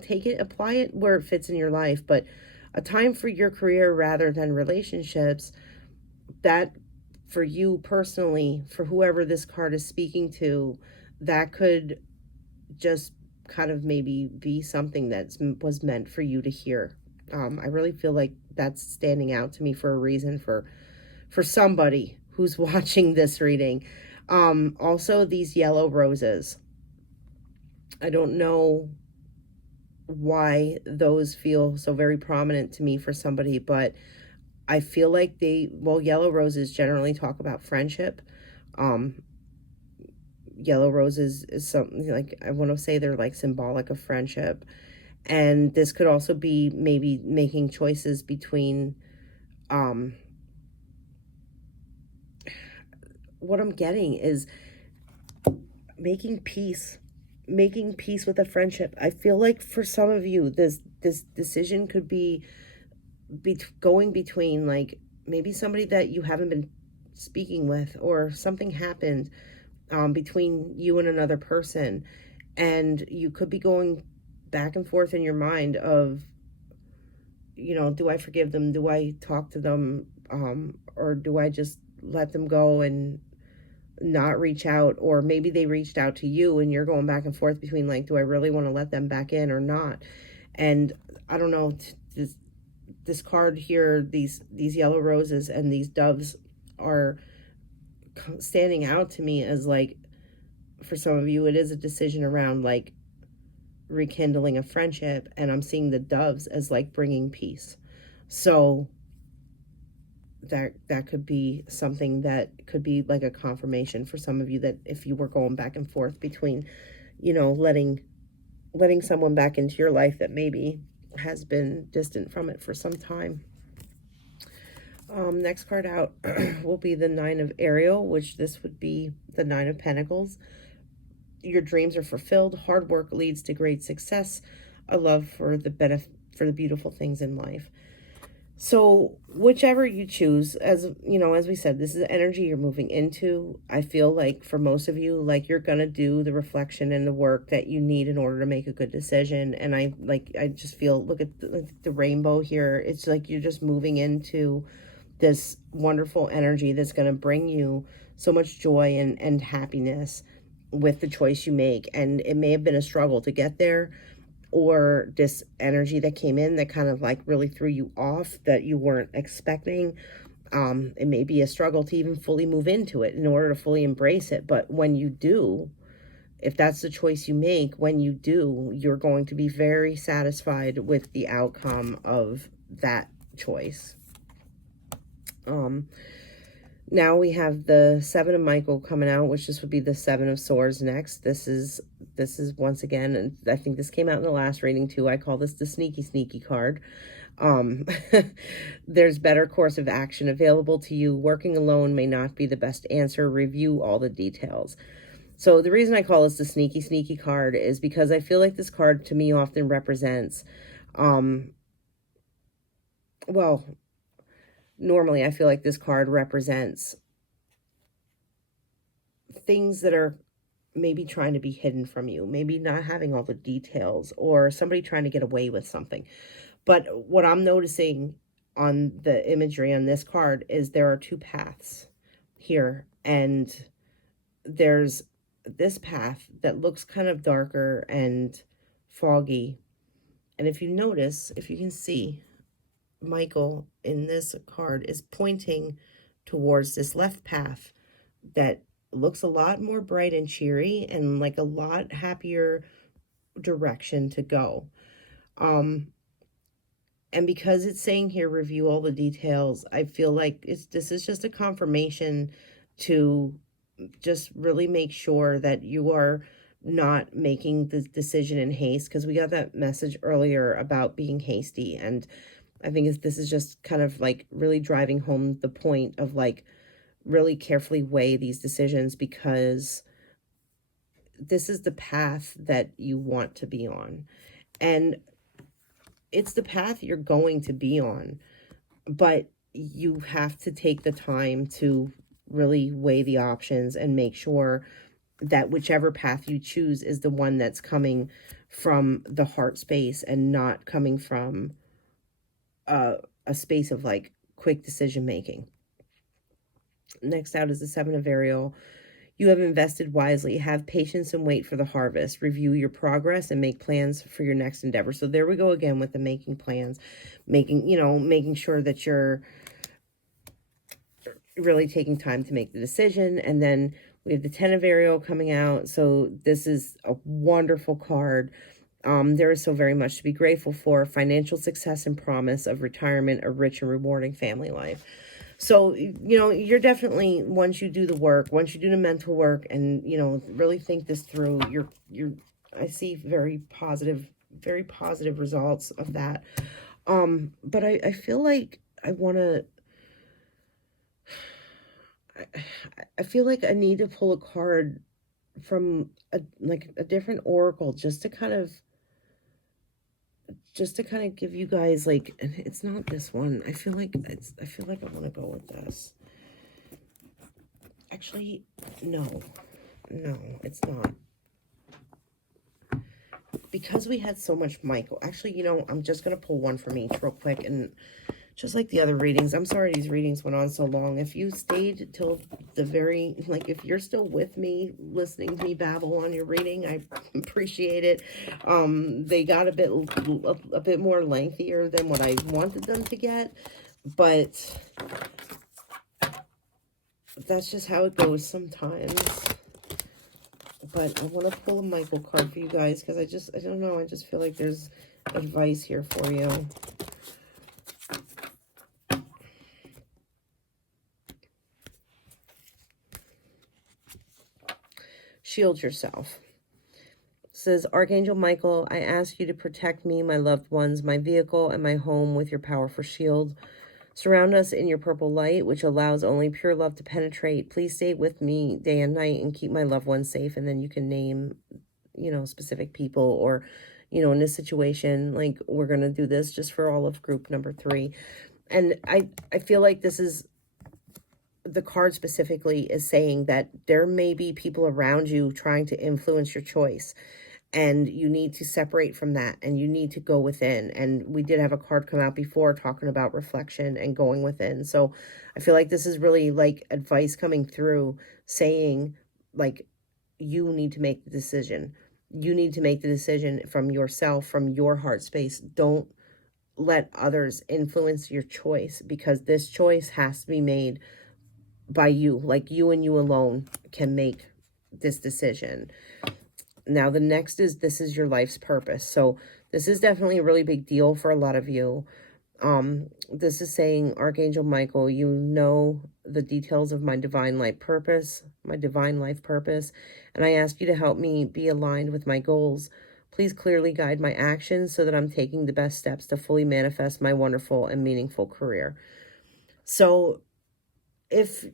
take it, apply it where it fits in your life. But a time for your career rather than relationships, that for you personally, for whoever this card is speaking to, that could just kind of maybe be something that was meant for you to hear. I really feel like that's standing out to me for a reason for somebody who's watching this reading. Also, these yellow roses. I don't know why those feel so very prominent to me for somebody, but I feel like yellow roses generally talk about friendship. Yellow roses is something like, I want to say they're like symbolic of friendship. And this could also be maybe making choices between, what I'm getting is making peace with a friendship. I feel like for some of you, this decision could be going between, like, maybe somebody that you haven't been speaking with, or something happened between you and another person, and you could be going back and forth in your mind of, do I forgive them? Do I talk to them? Or do I just let them go and not reach out? Or maybe they reached out to you and you're going back and forth between, like, do I really want to let them back in or not? And I don't know, this card here, these yellow roses and these doves are standing out to me as, like, for some of you, it is a decision around, like, rekindling a friendship, and I'm seeing the doves as, like, bringing peace. So that could be something that could be like a confirmation for some of you, that if you were going back and forth between, letting someone back into your life that maybe has been distant from it for some time. Next card out will be the Nine of Ariel, which this would be the Nine of Pentacles. Your dreams are fulfilled. Hard work leads to great success. A love for the beautiful things in life. So whichever you choose, as we said, this is energy you're moving into. I feel like for most of you, like, you're going to do the reflection and the work that you need in order to make a good decision. And I just feel, look at the rainbow here. It's like you're just moving into this wonderful energy that's going to bring you so much joy and happiness with the choice you make. And it may have been a struggle to get there, or this energy that came in that kind of, like, really threw you off, that you weren't expecting. It may be a struggle to even fully move into it in order to fully embrace it. But when you do, if that's the choice you make, when you do, you're going to be very satisfied with the outcome of that choice. Now we have the Seven of Michael coming out, which this would be the Seven of Swords next. This is once again, and I think this came out in the last reading too. I call this the sneaky card. Um, there's better course of action available to you. Working alone may not be the best answer. Review all the details. So the reason I call this the sneaky card is because I feel like this card to me often represents, well, normally I feel like this card represents things that are maybe trying to be hidden from you, maybe not having all the details, or somebody trying to get away with something. But what I'm noticing on the imagery on this card is there are two paths here, and there's this path that looks kind of darker and foggy. And if you notice, if you can see, Michael in this card is pointing towards this left path that looks a lot more bright and cheery and like a lot happier direction to go. And because it's saying here, review all the details, I feel like this is just a confirmation to just really make sure that you are not making the decision in haste, because we got that message earlier about being hasty. And I think this is just kind of like really driving home the point of like really carefully weigh these decisions, because this is the path that you want to be on. And it's the path you're going to be on, but you have to take the time to really weigh the options and make sure that whichever path you choose is the one that's coming from the heart space and not coming from a space of like quick decision making. Next out is the Seven of Ariel. You have invested wisely. Have patience and wait for the harvest. Review your progress and make plans for your next endeavor. So there we go again with the making plans, making sure that you're really taking time to make the decision. And then we have the Ten of Ariel coming out. So this is a wonderful card. There is so very much to be grateful for. Financial success and promise of retirement, a rich and rewarding family life. So, you're definitely, once you do the work, once you do the mental work and, really think this through, I see very positive results of that. But I feel like I feel like I need to pull a card from a different oracle just to kind of give you guys like, and it's not this one. I feel like I want to go with this. Actually, no, it's not. Because we had so much Michael. Actually, I'm just going to pull one from each real quick, and just like the other readings, I'm sorry these readings went on so long. If you stayed till the very, if you're still with me, listening to me babble on your reading, I appreciate it. They got a bit more lengthier than what I wanted them to get, but that's just how it goes sometimes. But I want to pull a Michael card for you guys, because I don't know, I just feel like there's advice here for you. Shield yourself. It says, Archangel Michael, I ask you to protect me, my loved ones, my vehicle, and my home with your powerful shield. Surround us in your purple light, which allows only pure love to penetrate. Please stay with me day and night and keep my loved ones safe. And then you can name, specific people, or, in this situation, like, we're going to do this just for all of group number 3. And I feel like this is, the card specifically is saying that there may be people around you trying to influence your choice, and you need to separate from that, and you need to go within. And we did have a card come out before talking about reflection and going within. So I feel like this is really like advice coming through saying, like, you need to make the decision. You need to make the decision from yourself, from your heart space. Don't let others influence your choice, because this choice has to be made by you. Like, you and you alone can make this decision. Now, the next is, this is your life's purpose. So this is definitely a really big deal for a lot of you. This is saying, Archangel Michael, you know the details of my divine life purpose, and I ask you to help me be aligned with my goals. Please clearly guide my actions so that I'm taking the best steps to fully manifest my wonderful and meaningful career. So if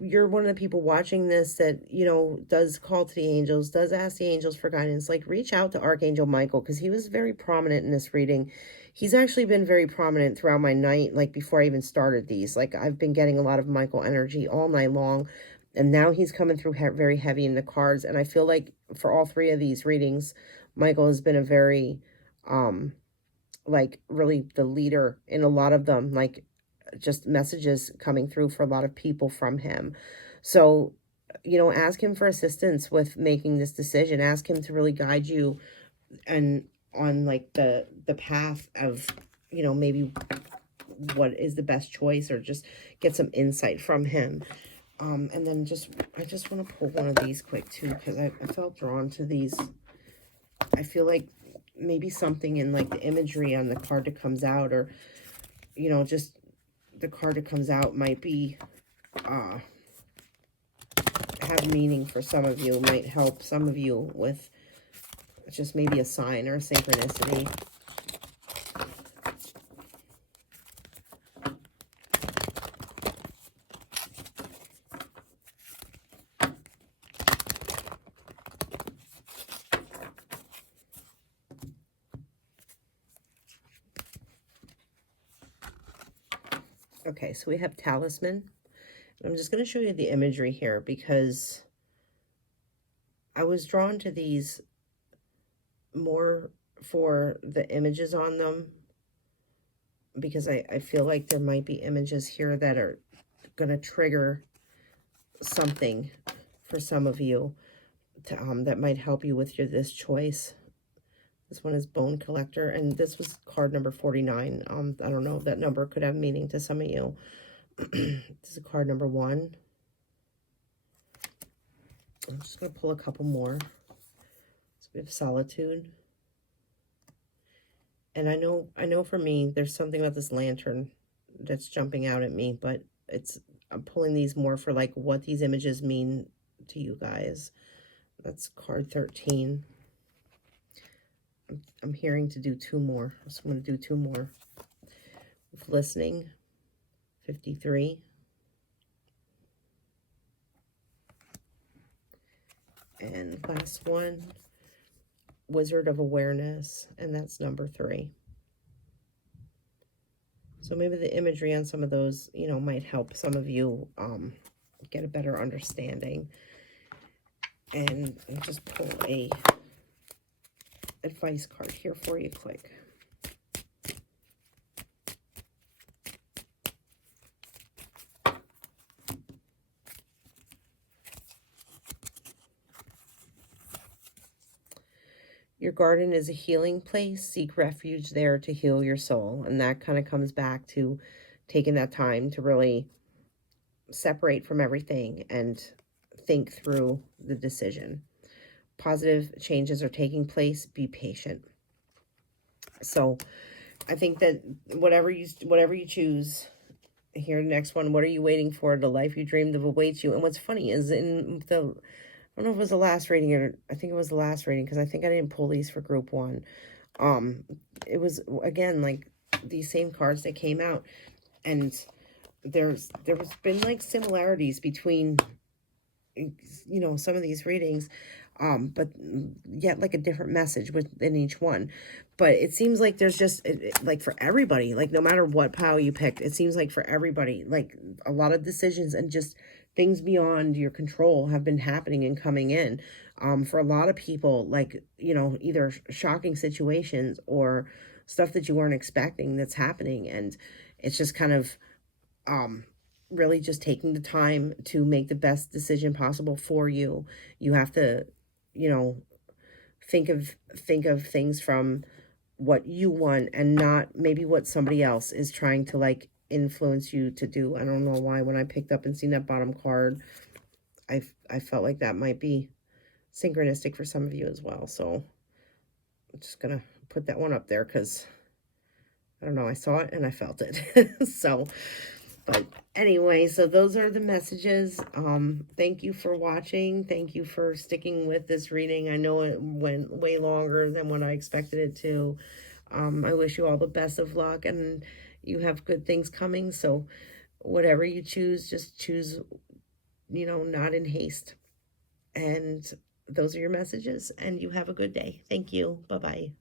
you're one of the people watching this that, you know, does call to the angels, does ask the angels for guidance, like reach out to Archangel Michael, because he was very prominent in this reading. He's actually been very prominent throughout my night, like before I even started these. Like I've been getting a lot of Michael energy all night long, and now he's coming through very heavy in the cards. And I feel like for all three of these readings, Michael has been a very, like really the leader in a lot of them, like just messages coming through for a lot of people from him. So, you know, ask him for assistance with making this decision. Ask him to really guide you and on like the path of, you know, maybe what is the best choice, or just get some insight from him. And then I just want to pull one of these quick too, because I felt drawn to these. I feel like maybe something in like the imagery on the card that comes out, or, you know, just the card that comes out might be have meaning for some of you, might help some of you with just maybe a sign or a synchronicity. Okay, so we have talisman. I'm just going to show you the imagery here because I was drawn to these more for the images on them, because I feel like there might be images here that are going to trigger something for some of you to, that might help you with this choice. This one is Bone Collector, and this was card number 49. I don't know if that number could have meaning to some of you. This is card number 1. I'm just going to pull a couple more. So we have Solitude. And I know for me, there's something about this lantern that's jumping out at me, but I'm pulling these more for like what these images mean to you guys. That's card 13. I'm hearing to do 2 more, so I'm going to do 2 more. With Listening, 53. And last one, Wizard of Awareness, and that's number 3. So maybe the imagery on some of those, you know, might help some of you get a better understanding. And I'll just pull a advice card here for you quick. Your garden is a healing place. Seek refuge there to heal your soul. And that kind of comes back to taking that time to really separate from everything and think through the decision. Positive changes are taking place. Be patient. So I think that whatever you choose, here, next one, what are you waiting for? The life you dreamed of awaits you. And what's funny is in the, I don't know if it was the last reading, or I think it was the last reading, because I think I didn't pull these for group 1. It was, again, like these same cards that came out. And there's been like similarities between, you know, some of these readings, but yet like a different message within each one. But it seems like there's just like for everybody, like no matter what pile you picked, it seems like for everybody, like a lot of decisions and just things beyond your control have been happening and coming in. For a lot of people, like, you know, either shocking situations or stuff that you weren't expecting that's happening. And it's just kind of really just taking the time to make the best decision possible for you. You have to, you know, think of things from what you want and not maybe what somebody else is trying to like influence you to do. I don't know why when I picked up and seen that bottom card, I felt like that might be synchronistic for some of you as well. So I'm just gonna put that one up there because I don't know, I saw it and I felt it. So But anyway, so those are the messages. Thank you for watching. Thank you for sticking with this reading. I know it went way longer than what I expected it to. I wish you all the best of luck, and you have good things coming. So whatever you choose, just choose, not in haste. And those are your messages, and you have a good day. Thank you. Bye-bye.